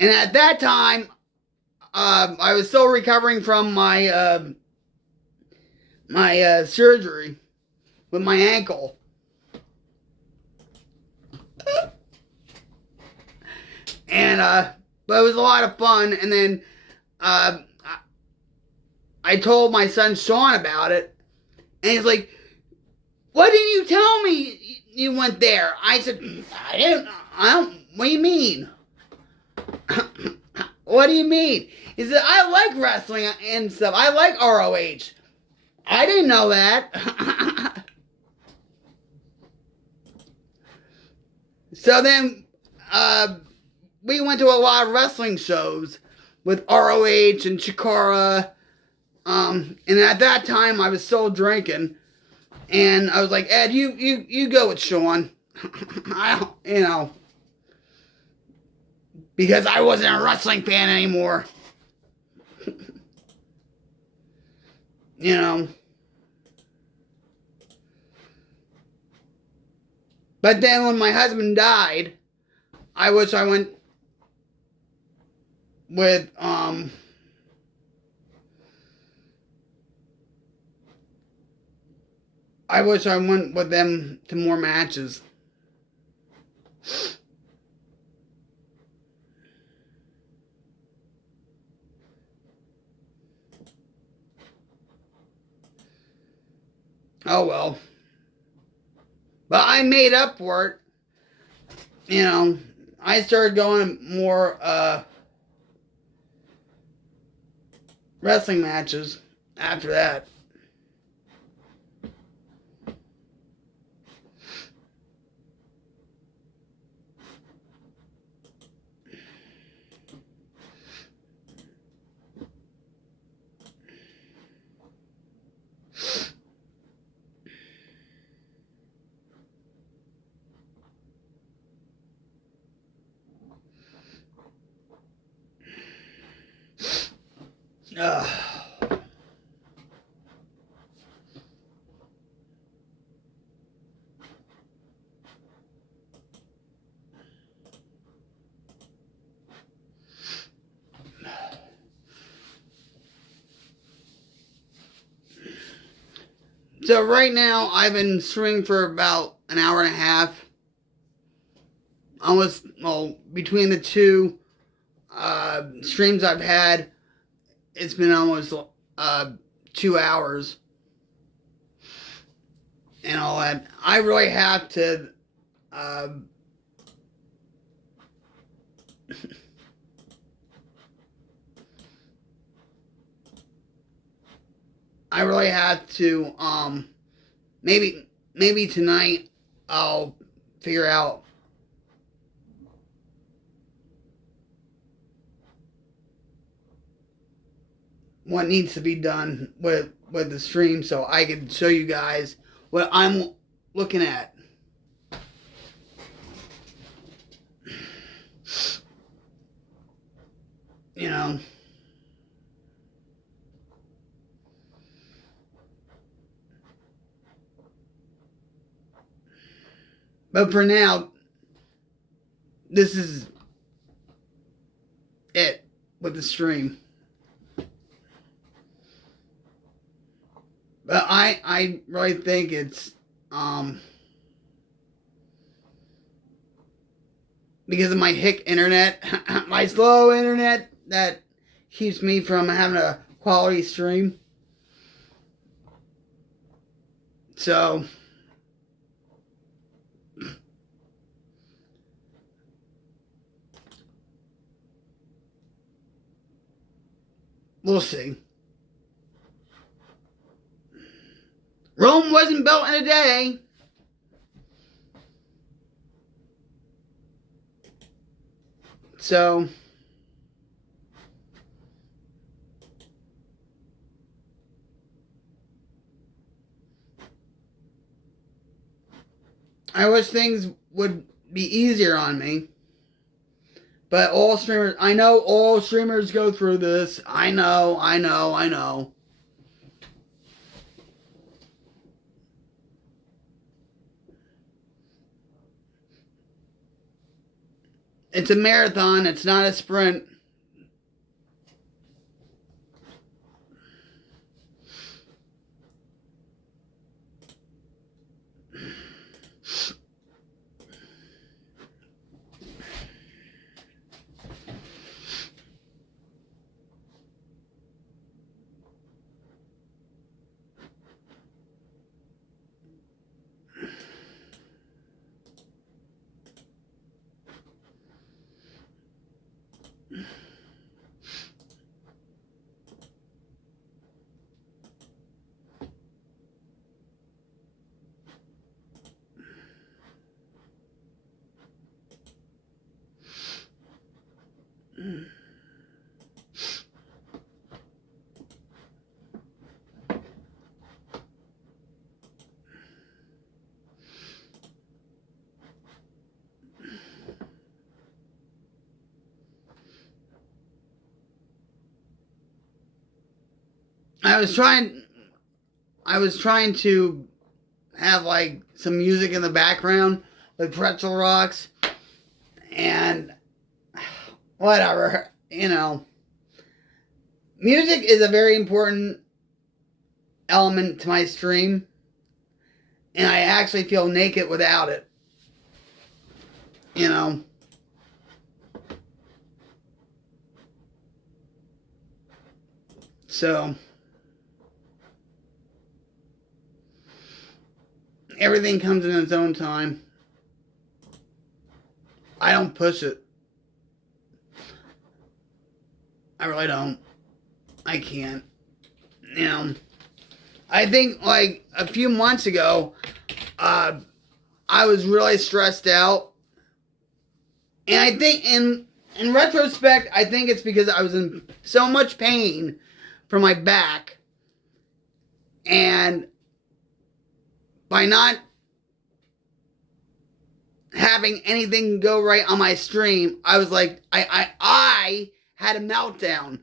And at that time, I was still recovering from my surgery with my ankle. And But it was a lot of fun. And then I told my son Sean about it. And he's like, why didn't you tell me you went there? I said, I don't, what do you mean? What do you mean? He said, I like wrestling and stuff. I like ROH. I didn't know that. So then, we went to a lot of wrestling shows with ROH and Chikara. And at that time, I was still drinking. And I was like, Ed, you go with Sean. I don't, because I wasn't a wrestling fan anymore. But then when my husband died, I wish I went with, I wish I went with them to more matches. Oh well. But I made up for it. I started going more wrestling matches after that. So right now, I've been streaming for about an hour and a half. Almost, well, between the two streams I've had, it's been almost 2 hours. And all that. I really have to I really have to, maybe tonight I'll figure out what needs to be done with the stream so I can show you guys what I'm looking at. But for now, this is it with the stream. But I really think it's because of my hick internet, my slow internet that keeps me from having a quality stream. So we'll see. Rome wasn't built in a day. So I wish things would be easier on me. But all streamers, I know all streamers go through this. I know. It's a marathon, it's not a sprint. I was trying to have like some music in the background with Pretzel Rocks and whatever, Music is a very important element to my stream, and I actually feel naked without it. So everything comes in its own time. I don't push it. I really don't. I can't. I think like a few months ago, I was really stressed out. And I think in retrospect, I think it's because I was in so much pain from my back. And by not having anything go right on my stream, I was like, I had a meltdown.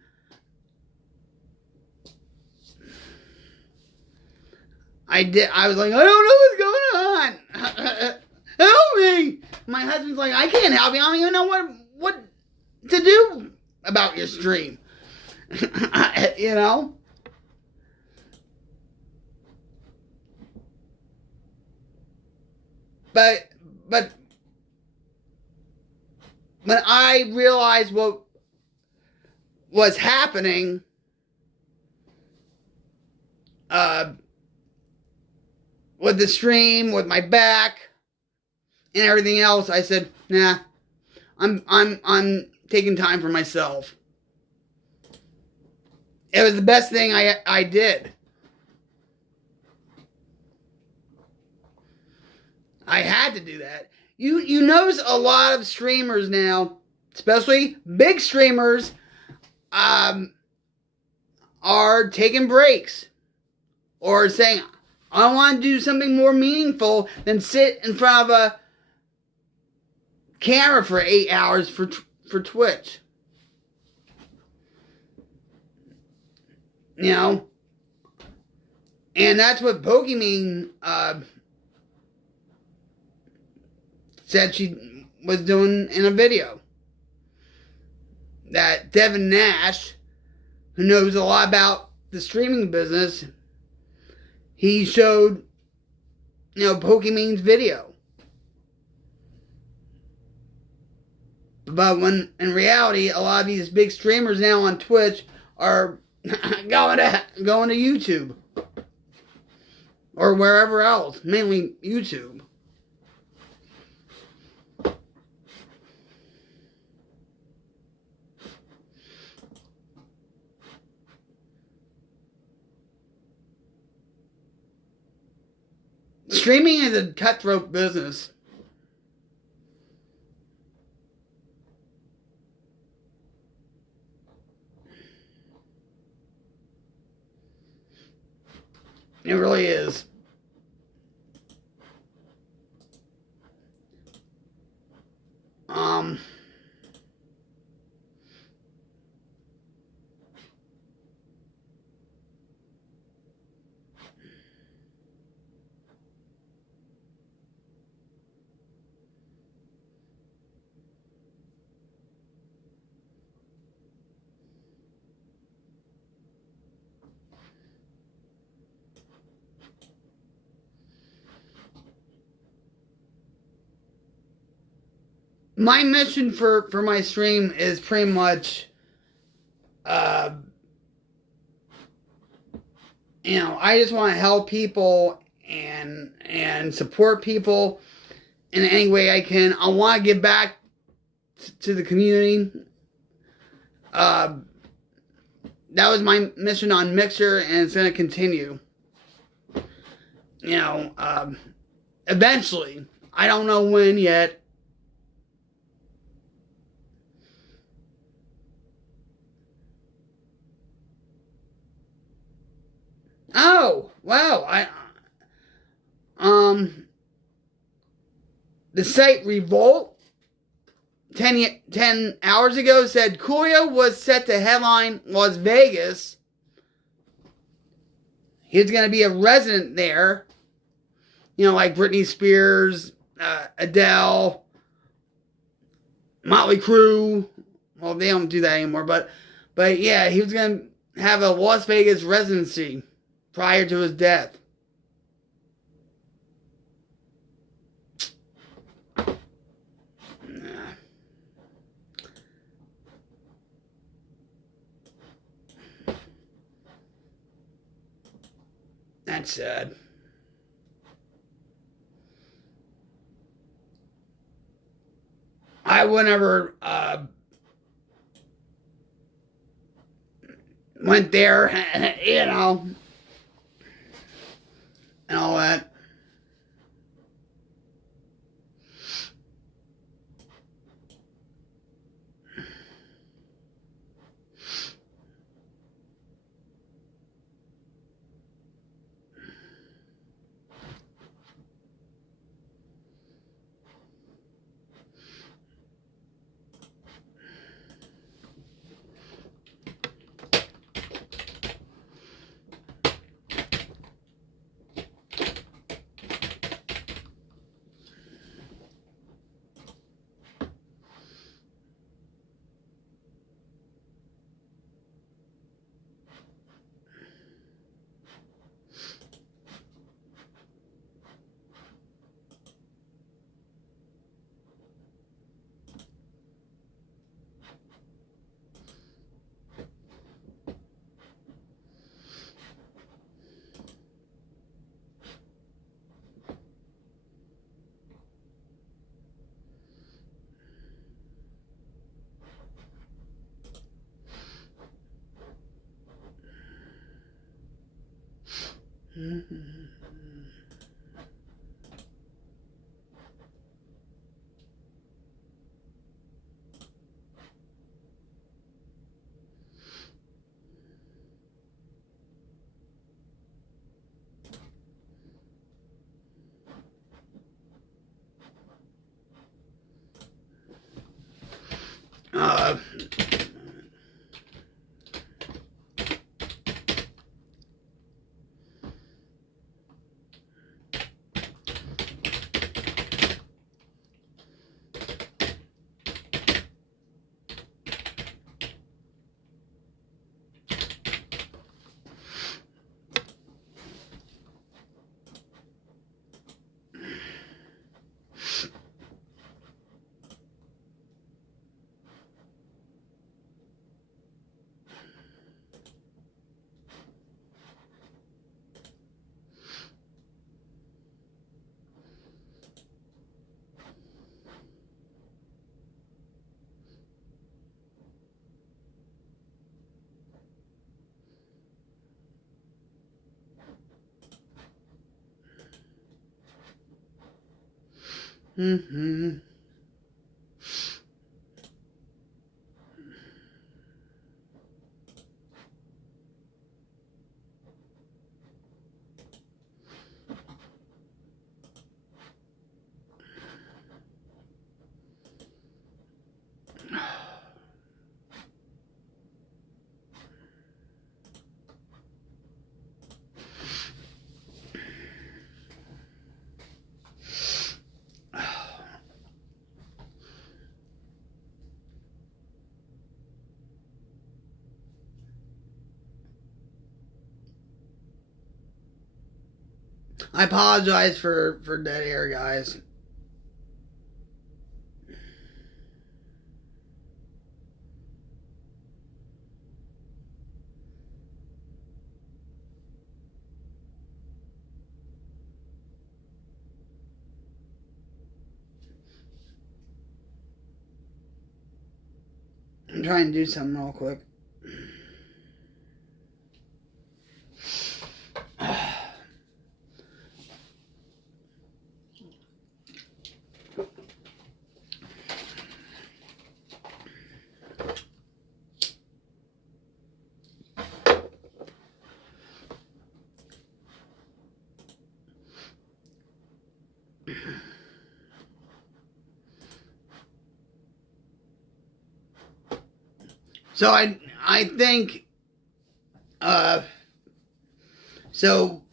I was like, I don't know what's going on. Help me. My husband's like, I can't help you. I don't even know what to do about your stream. But when I realized what was happening, with the stream, with my back, and everything else, I said, nah, I'm taking time for myself. It was the best thing I did. I had to do that. You notice a lot of streamers now, especially big streamers, are taking breaks or saying, I want to do something more meaningful than sit in front of a camera for 8 hours for Twitch. And that's what Pokimane said she was doing in a video. That Devin Nash, who knows a lot about the streaming business, he showed, Pokimane's video. But when, in reality, a lot of these big streamers now on Twitch are going to YouTube. Or wherever else. Mainly YouTube. Streaming is a cutthroat business. It really is. My mission for my stream is pretty much, I just want to help people and support people in any way I can. I want to give back to the community. That was my mission on Mixer, and it's going to continue. Eventually. I don't know when yet. Oh, wow. The site Revolt 10 hours ago said Coolio was set to headline Las Vegas he was going to be a resident there. You know, like Britney Spears, Adele, Motley Crue. Well, they don't do that anymore. But yeah, he was going to have a Las Vegas residency prior to his death. That's sad. I whenever went there, you know, and all that. Uh, mm-hmm. I apologize for dead air, guys. I'm trying to do something real quick. So I think So,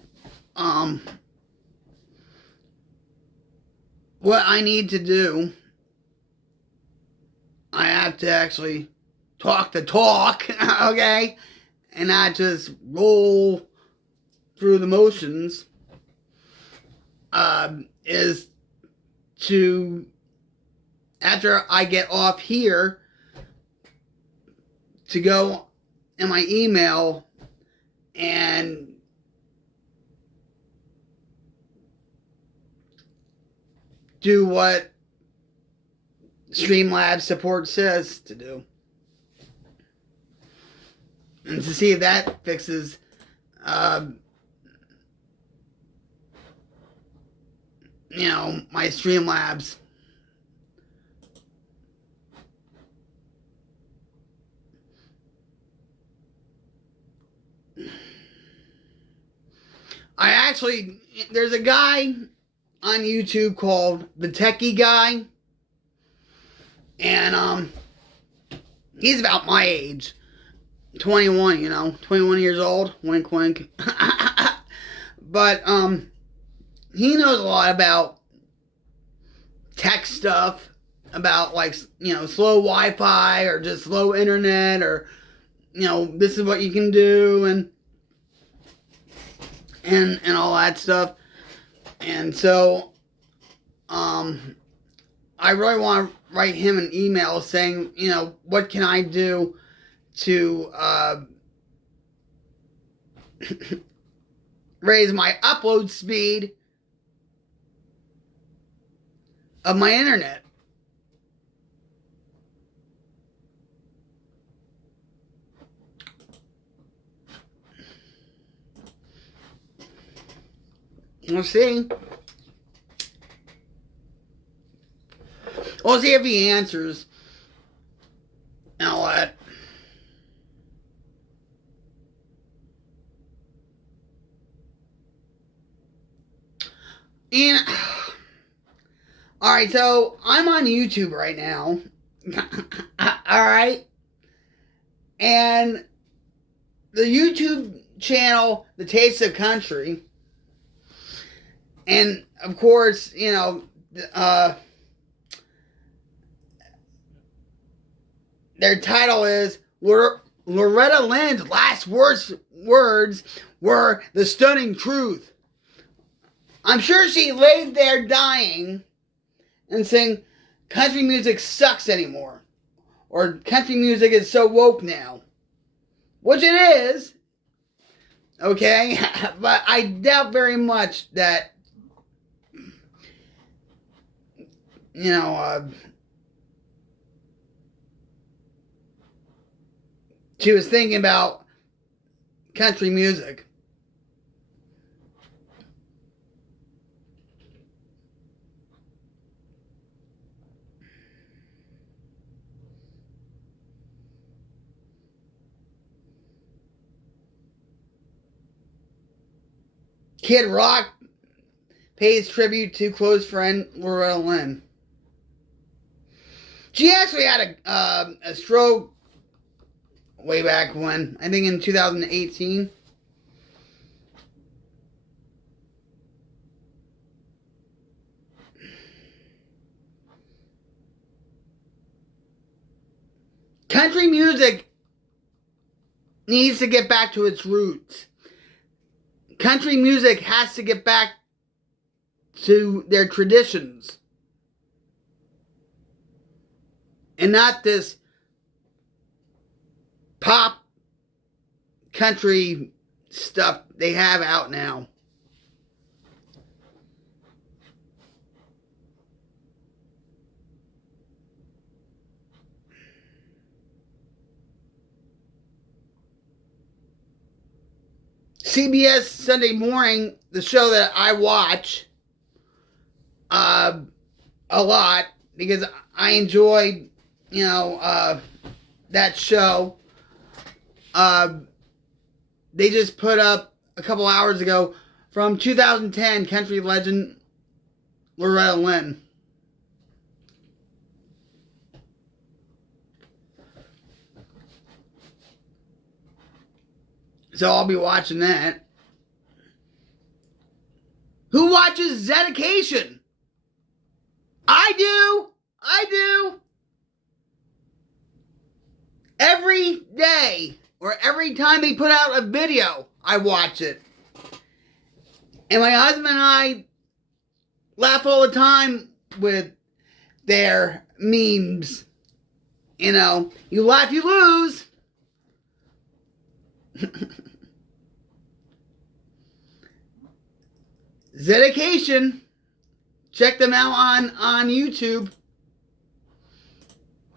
what I need to do, I have to actually talk the talk, okay? And not just roll through the motions, is to, after I get off here, to go in my email and do what Streamlabs support says to do. And to see if that fixes my Streamlabs. There's a guy on YouTube called The Techie Guy. And he's about my age. 21, 21 years old. Wink, wink. But he knows a lot about tech stuff, about slow Wi-Fi or just slow internet, or this is what you can do, and all that stuff. And so I really want to write him an email saying, what can I do to raise my upload speed of my internet. We'll see. We'll see if he answers. And all that. And, alright, so I'm on YouTube right now. Alright? And the YouTube channel, The Taste of Country, and of course, their title is Loretta Lynn's last words were the stunning truth. I'm sure she laid there dying and saying country music sucks anymore, or country music is so woke now, which it is, okay? But I doubt very much that she was thinking about country music. Kid Rock pays tribute to close friend Loretta Lynn. She actually had a stroke way back when, I think in 2018. Country music needs to get back to its roots. Country music has to get back to their traditions. And not this pop country stuff they have out now. CBS Sunday Morning, the show that I watch a lot because I enjoy, that show. They just put up a couple hours ago from 2010 country legend Loretta Lynn. So I'll be watching that. Who watches Zedication? I do. I do. Every day or every time they put out a video, I watch it. And my husband and I laugh all the time with their memes. You know, you laugh, you lose. Zedication. Check them out on YouTube.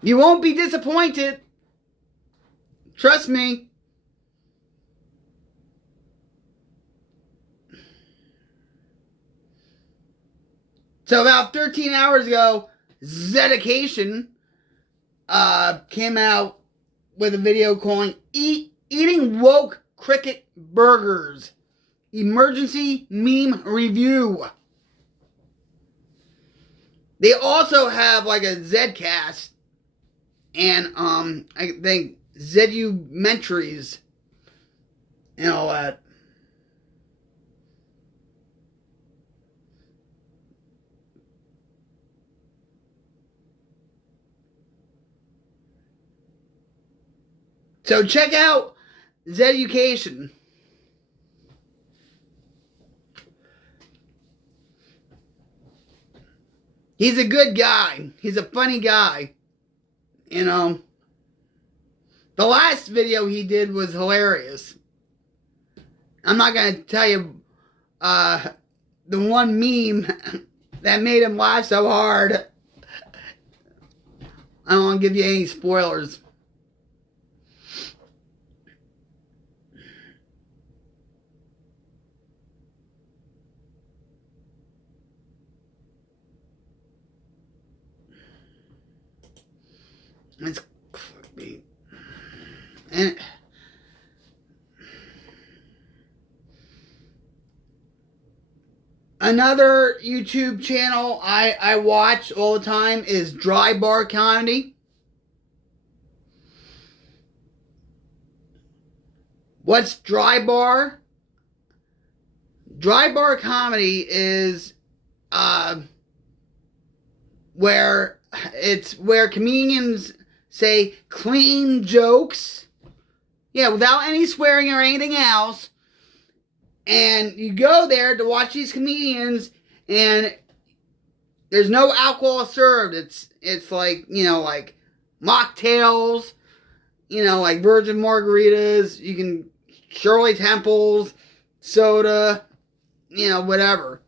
You won't be disappointed. Trust me. So about 13 hours ago, Zedication came out with a video calling Eating Woke Cricket Burgers. Emergency Meme Review. They also have like a Zcast and I think Zedumentaries and all that. So check out Zeducation. He's a good guy. He's a funny guy. You know. The last video he did was hilarious. I'm not going to tell you the one meme that made him laugh so hard. I don't want to give you any spoilers. It's clickbait. And another YouTube channel I watch all the time is Dry Bar Comedy. What's Dry Bar? Dry Bar Comedy is where comedians say clean jokes, without any swearing or anything else, and you go there to watch these comedians, and there's no alcohol served. It's like, like mocktails, like virgin margaritas, you can Shirley Temples, soda, whatever.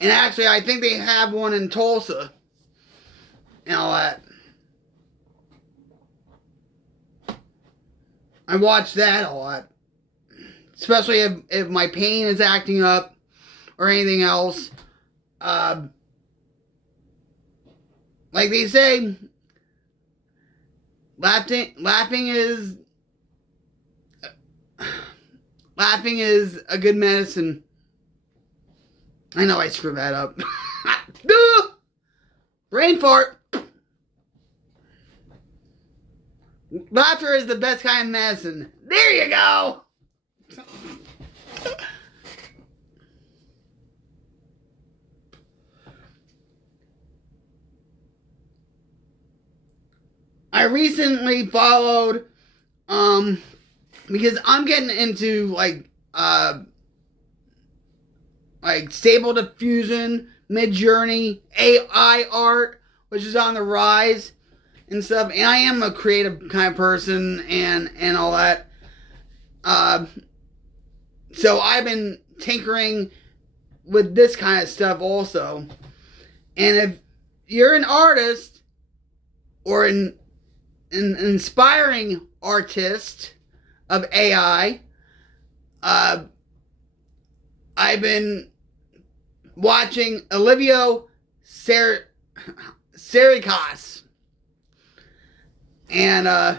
And actually, I think they have one in Tulsa and all that. I watch that a lot. Especially if my pain is acting up or anything else. Like they say, laughing is a good medicine. I know I screwed that up. Brain fart. Laughter is the best kind of medicine. There you go. I recently followed, because I'm getting into like Stable Diffusion, Midjourney, AI art, which is on the rise and stuff. And I am a creative kind of person and all that. So I've been tinkering with this kind of stuff also. And if you're an artist or an inspiring artist of AI, I've been watching Olivia Serikos. And I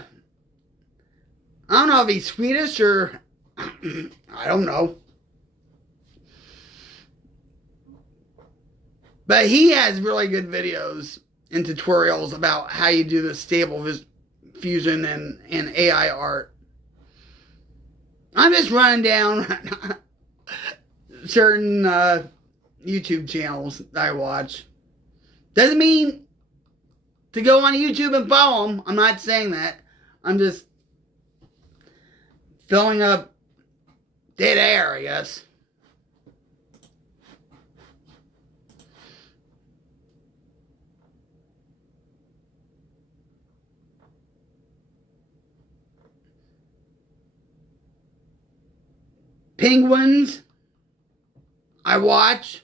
don't know if he's Swedish or I don't know. But he has really good videos and tutorials about how you do the Stable Diffusion and AI art. I'm just running down certain YouTube channels that I watch. Doesn't mean to go on YouTube and follow them. I'm not saying that. I'm just filling up dead air, I guess. Penguins, I watch.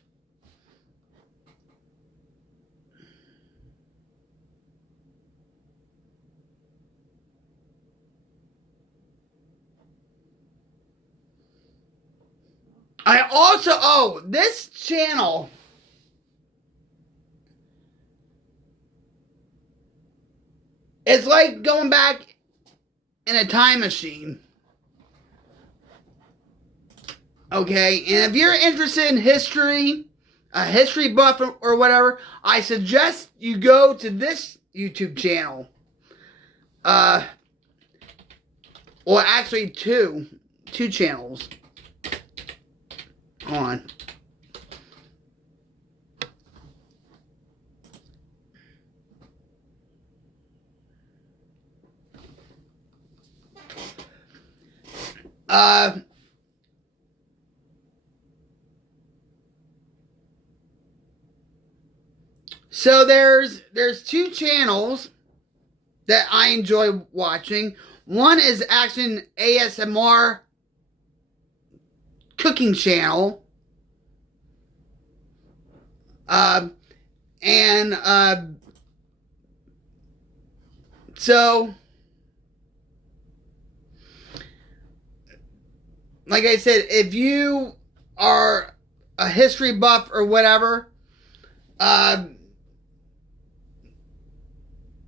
I also, this channel is like going back in a time machine. Okay, and if you're interested in history, a history buff or whatever, I suggest you go to this YouTube channel. Well, actually two channels. Hold on. So there's two channels that I enjoy watching. One is actually an ASMR cooking channel. So like I said, if you are a history buff or whatever,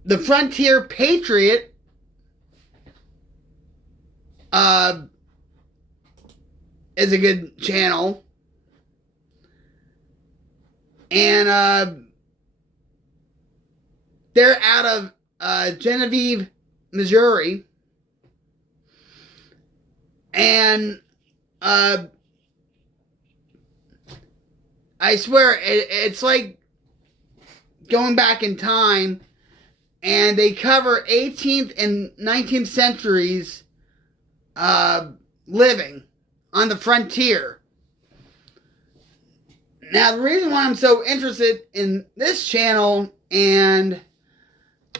the Frontier Patriot is a good channel. And they're out of Genevieve, Missouri. And I swear, it's like going back in time, and they cover 18th and 19th centuries living on the frontier. Now, the reason why I'm so interested in this channel and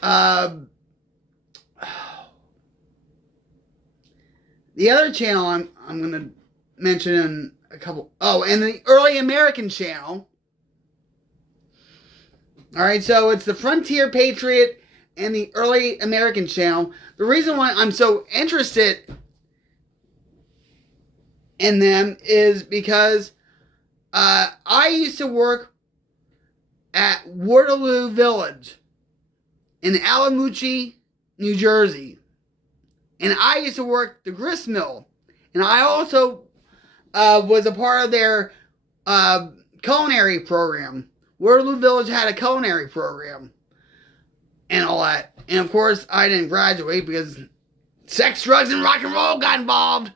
the other channel I'm going to mention in a couple... Oh, and the Early American channel. Alright, so it's the Frontier Patriot and the Early American channel. The reason why I'm so interested in them is because I used to work at Waterloo Village in Alamuchee, New Jersey. And I used to work the grist mill. And I also was a part of their culinary program. Waterloo Village had a culinary program. And all that. And of course, I didn't graduate because sex, drugs, and rock and roll got involved.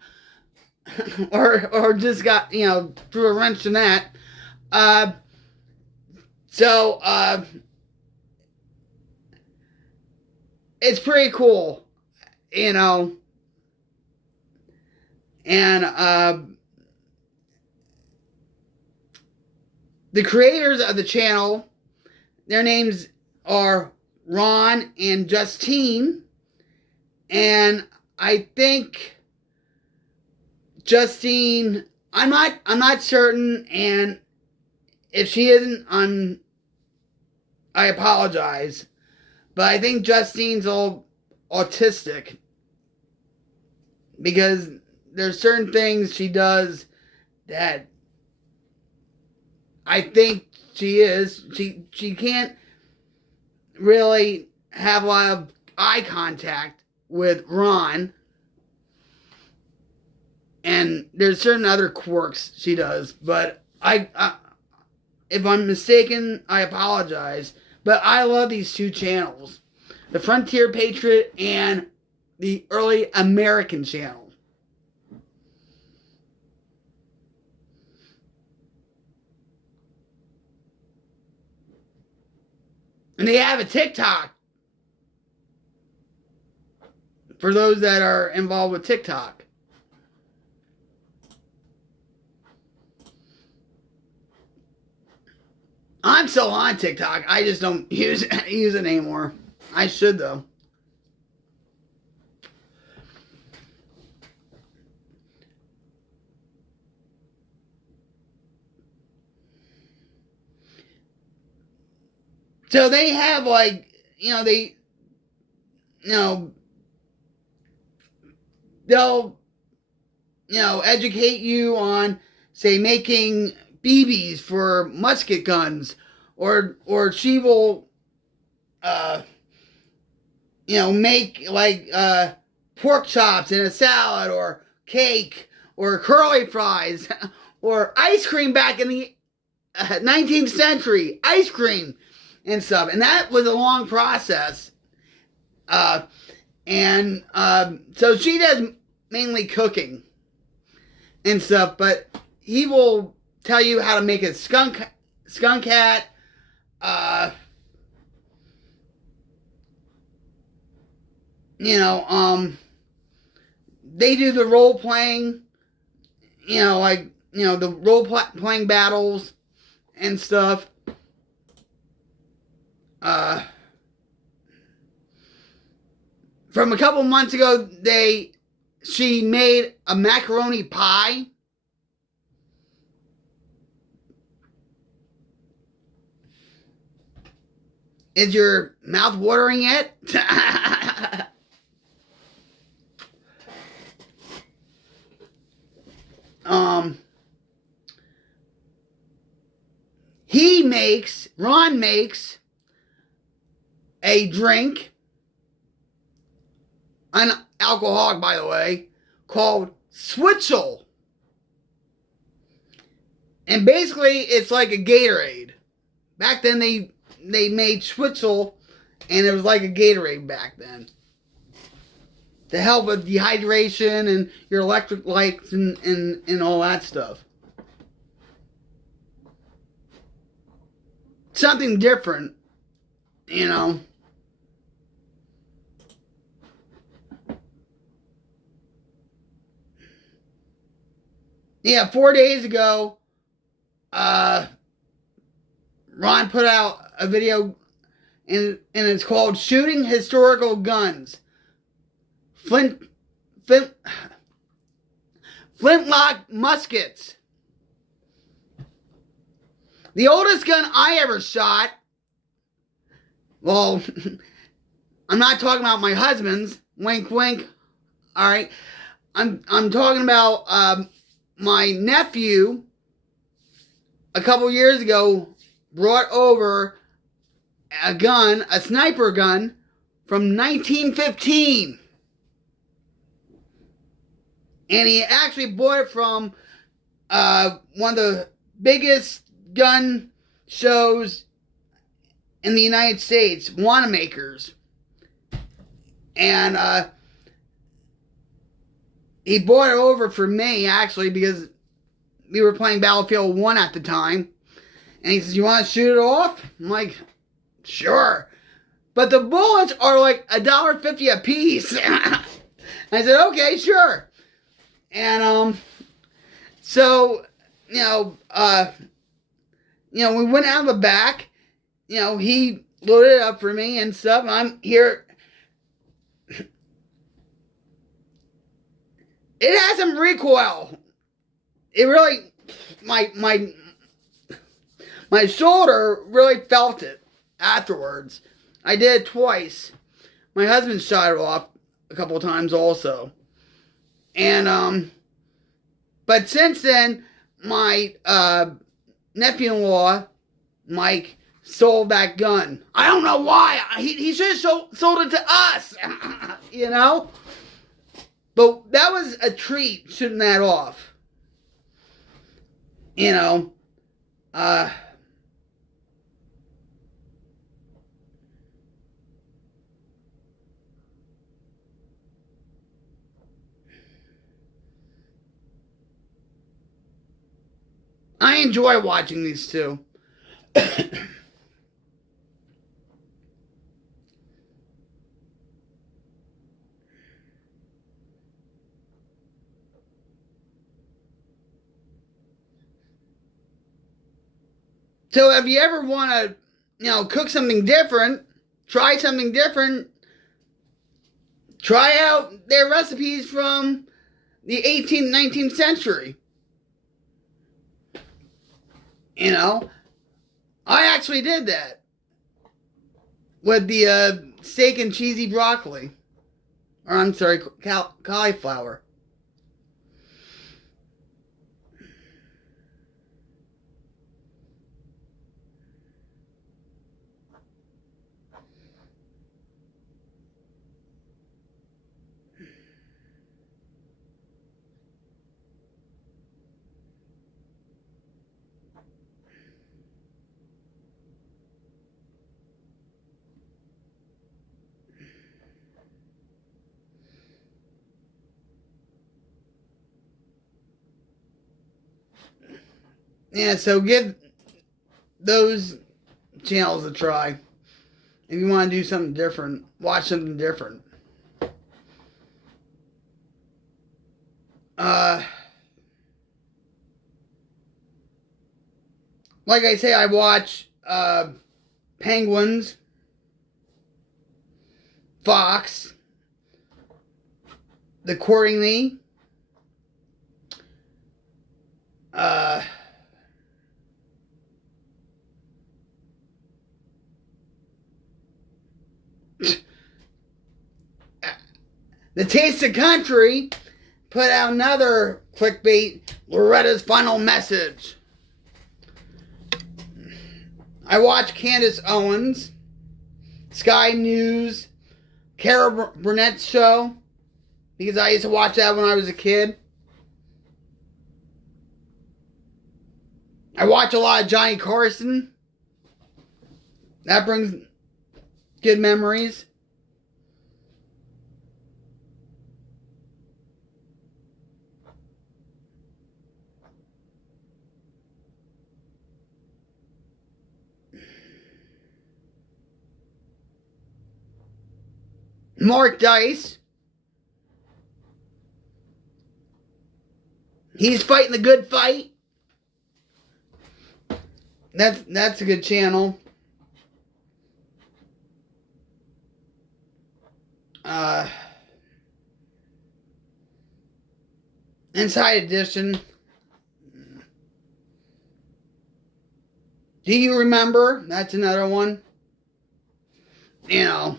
or just got, threw a wrench in that. So, it's pretty cool. And the creators of the channel, their names are Ron and Justine. And I think Justine, I'm not certain, and if she isn't, I apologize. But I think Justine's all autistic, because there's certain things she does that I think she is. She can't really have a lot of eye contact with Ron. And there's certain other quirks she does. But if I'm mistaken, I apologize. But I love these two channels. The Frontier Patriot and the Early American channel. And they have a TikTok. For those that are involved with TikTok. I'm still on TikTok. I just don't use it anymore. I should though. So they have like, they'll, educate you on, say, making BBs for musket guns, or she will, make like pork chops in a salad, or cake, or curly fries, or ice cream back in the 19th century, ice cream and stuff. And that was a long process. So she does mainly cooking and stuff, but he will tell you how to make a skunk hat, they do the role playing, the role playing battles and stuff. From a couple months ago, she made a macaroni pie. Is your mouth watering yet? Ron makes a drink, an alcoholic, by the way, called Switchel. And basically, it's like a Gatorade. Back then, they made Switchel, and it was like a Gatorade back then. To help with dehydration and your electric lights and all that stuff. Something different, Yeah, 4 days ago, Ron put out a video, and it's called Shooting Historical Guns. Flintlock muskets. The oldest gun I ever shot, well, I'm not talking about my husband's, wink wink, alright, I'm talking about my nephew, a couple years ago, brought over a sniper gun from 1915. And he actually bought it from one of the biggest gun shows in the United States, Wanamaker's. And he bought it over for me, actually, because we were playing Battlefield 1 at the time. And he says, "You want to shoot it off?" I'm like, "Sure." But the bullets are like $1.50 a piece. I said, "Okay, sure." And so we went out the back. He loaded it up for me and stuff. And I'm here. It has some recoil. It really, my shoulder really felt it afterwards. I did it twice. My husband shot it off a couple of times also. And, but since then, my nephew-in-law, Mike, sold that gun. I don't know why. He should have sold it to us, But that was a treat, shooting that off. I enjoy watching these two. So if you ever want to, cook something different, try something different, try out their recipes from the 18th, 19th century. I actually did that with the steak and cheesy broccoli. Or I'm sorry, cauliflower. Yeah, so give those channels a try. If you want to do something different, watch something different. Like I say, I watch Penguins, Fox, The Accordingly, The Taste of Country put out another clickbait, Loretta's Final Message. I watch Candace Owens, Sky News, Cara Burnett's show, because I used to watch that when I was a kid. I watch a lot of Johnny Carson. That brings good memories. Mark Dice. He's fighting the good fight. That's a good channel. Inside Edition. Do you remember? That's another one. And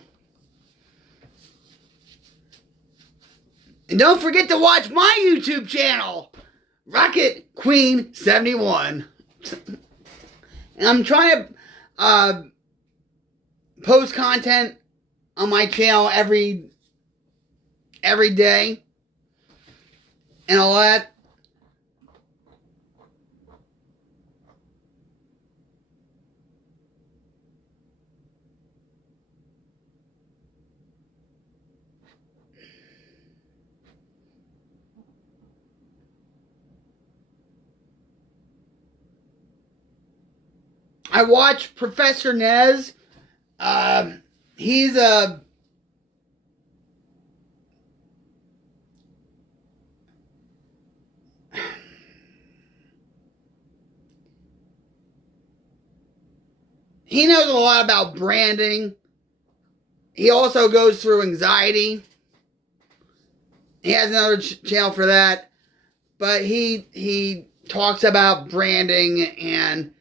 don't forget to watch my YouTube channel, Rocket Queen 71. And I'm trying to post content on my channel every day and all that. I watch Professor Nez. He's a he knows a lot about branding. He also goes through anxiety. He has another channel for that, but he talks about branding and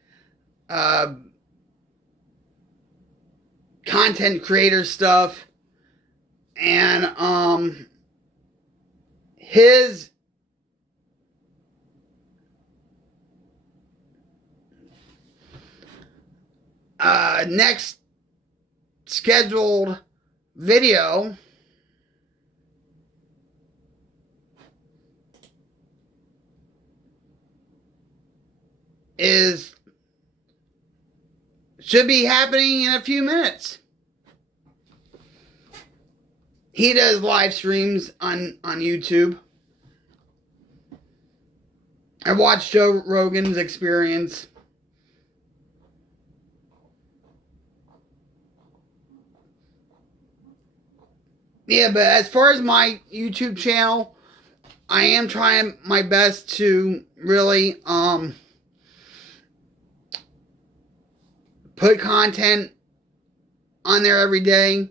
content creator stuff, and his next scheduled video should be happening in a few minutes. He does live streams on YouTube. I watched Joe Rogan's Experience. Yeah, but as far as my YouTube channel, I am trying my best to really put content on there every day.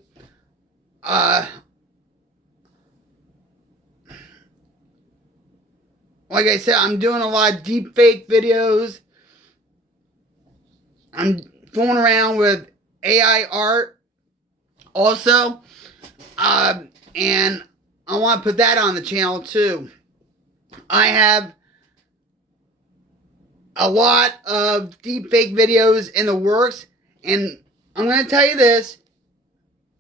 Like I said, I'm doing a lot of deep fake videos. I'm fooling around with AI art also. And I want to put that on the channel too. I have a lot of deep fake videos in the works. And I'm going to tell you this.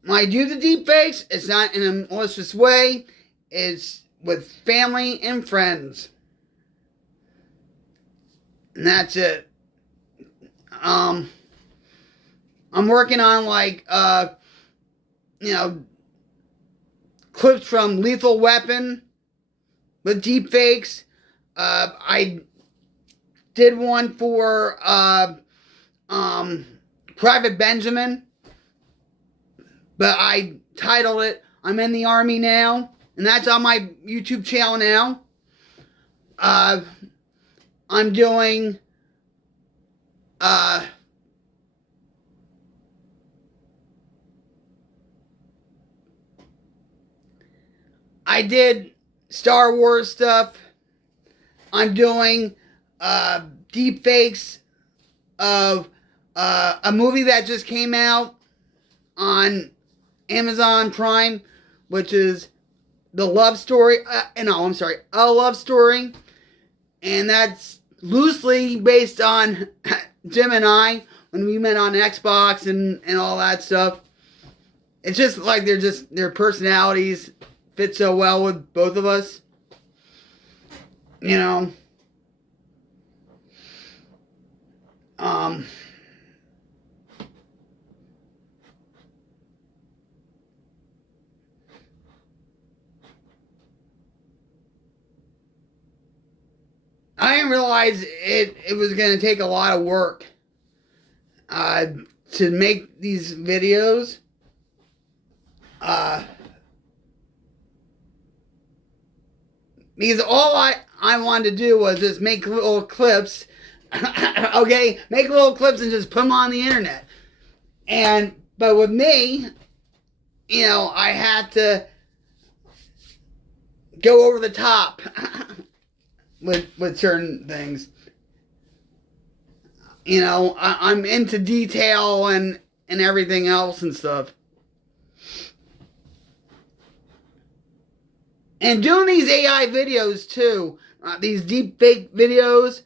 When I do the deep fakes, it's not in a malicious way. It's with family and friends. And that's it. I'm working on like, clips from Lethal Weapon with deep fakes. I did one for Private Benjamin, but I titled it "I'm in the Army Now," and that's on my YouTube channel now. I'm doing I did Star Wars stuff. I'm doing deep fakes of a movie that just came out on Amazon Prime, which is The Love Story. A Love Story. And that's loosely based on Jim and I when we met on Xbox and all that stuff. It's just like their personalities fit so well with both of us. You know. I didn't realize it was going to take a lot of work to make these videos. Because all I wanted to do was just make little clips. Okay? Make little clips and just put them on the internet. But with me, I had to go over the top with certain things. I'm into detail and everything else and stuff. And doing these AI videos too, these deep fake videos,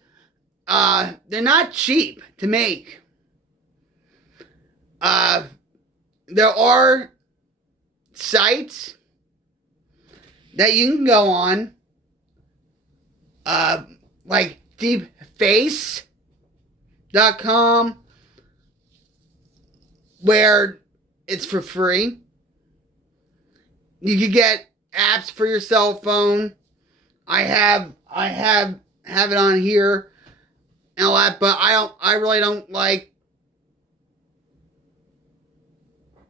they're not cheap to make. There are sites that you can go on, like deepface.com, where it's for free. You can get apps for your cell phone. I have it on here and all that, but I really don't like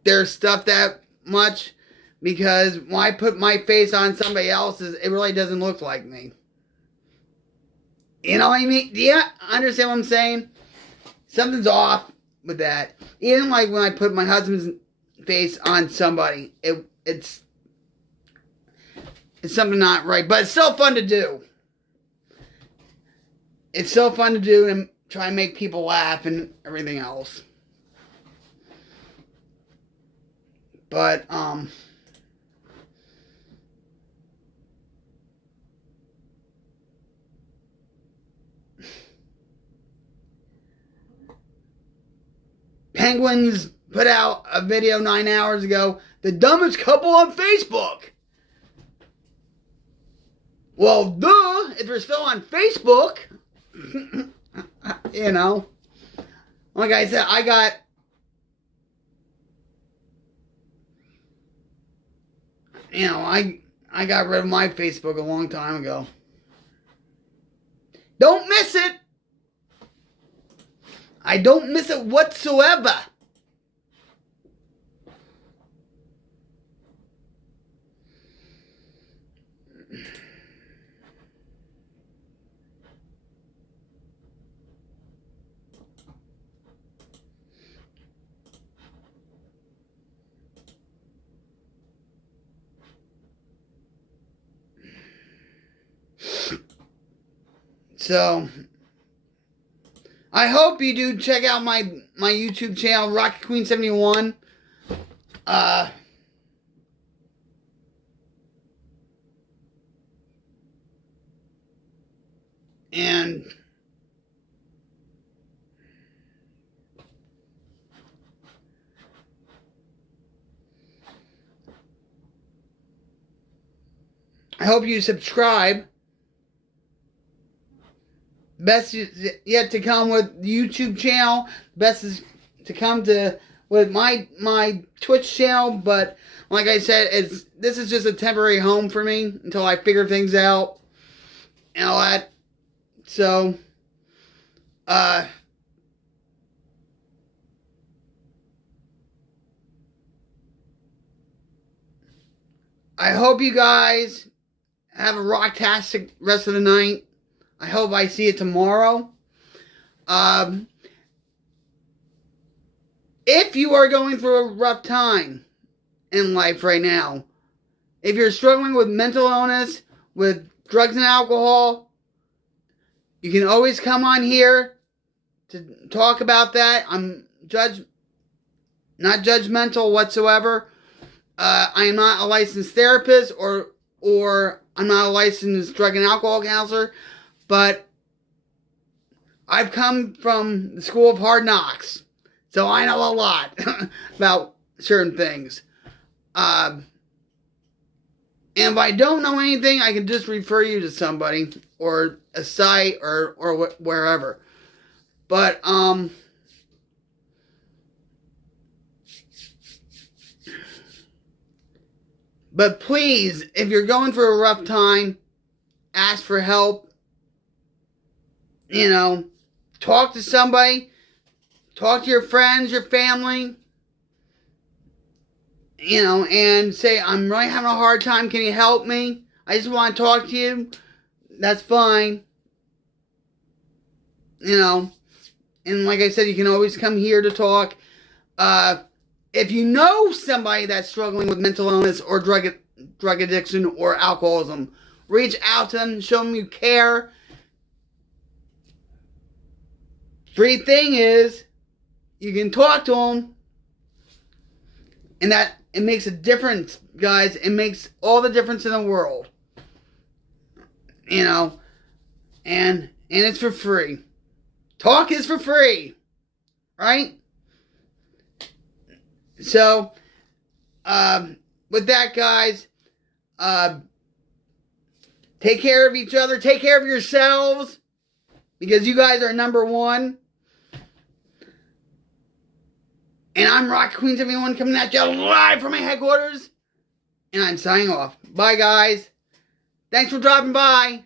their stuff that much, because when I put my face on somebody else's, it really doesn't look like me. You know what I mean? Do you understand what I'm saying? Something's off with that. Even like when I put my husband's face on somebody, it's something not right. But it's still fun to do. It's still fun to do and try and make people laugh and everything else. But, Penguins put out a video 9 hours ago, the dumbest couple on Facebook. Well, duh, if they're still on Facebook, like I said, I got rid of my Facebook a long time ago. Don't miss it. I don't miss it whatsoever. So I hope you do check out my YouTube channel, Rocket Queen 71. And I hope you subscribe. Best is yet to come with the YouTube channel. Best is to come with my Twitch channel. But like I said, this is just a temporary home for me until I figure things out and all that. So, I hope you guys have a rocktastic rest of the night. I hope I see you tomorrow. If you are going through a rough time in life right now, if you're struggling with mental illness, with drugs and alcohol, you can always come on here to talk about that. I'm not judgmental whatsoever. I am not a licensed therapist or I'm not a licensed drug and alcohol counselor, but I've come from the school of hard knocks, so I know a lot about certain things. And if I don't know anything, I can just refer you to somebody or a site or wherever. But please, if you're going through a rough time, ask for help. You know, talk to somebody. Talk to your friends, your family. You know, and say, I'm really having a hard time. Can you help me? I just want to talk to you. That's fine. You know, and like I said, you can always come here to talk. If you know somebody that's struggling with mental illness or drug addiction or alcoholism, reach out to them, show them you care. Free thing is, you can talk to them, and that it makes a difference, guys. It makes all the difference in the world. You know, and it's for free. Talk is for free, right? So, with that, guys, take care of each other. Take care of yourselves, because you guys are number one. And I'm Rocket Queen 71 coming at you live from my headquarters. And I'm signing off. Bye, guys. Thanks for dropping by.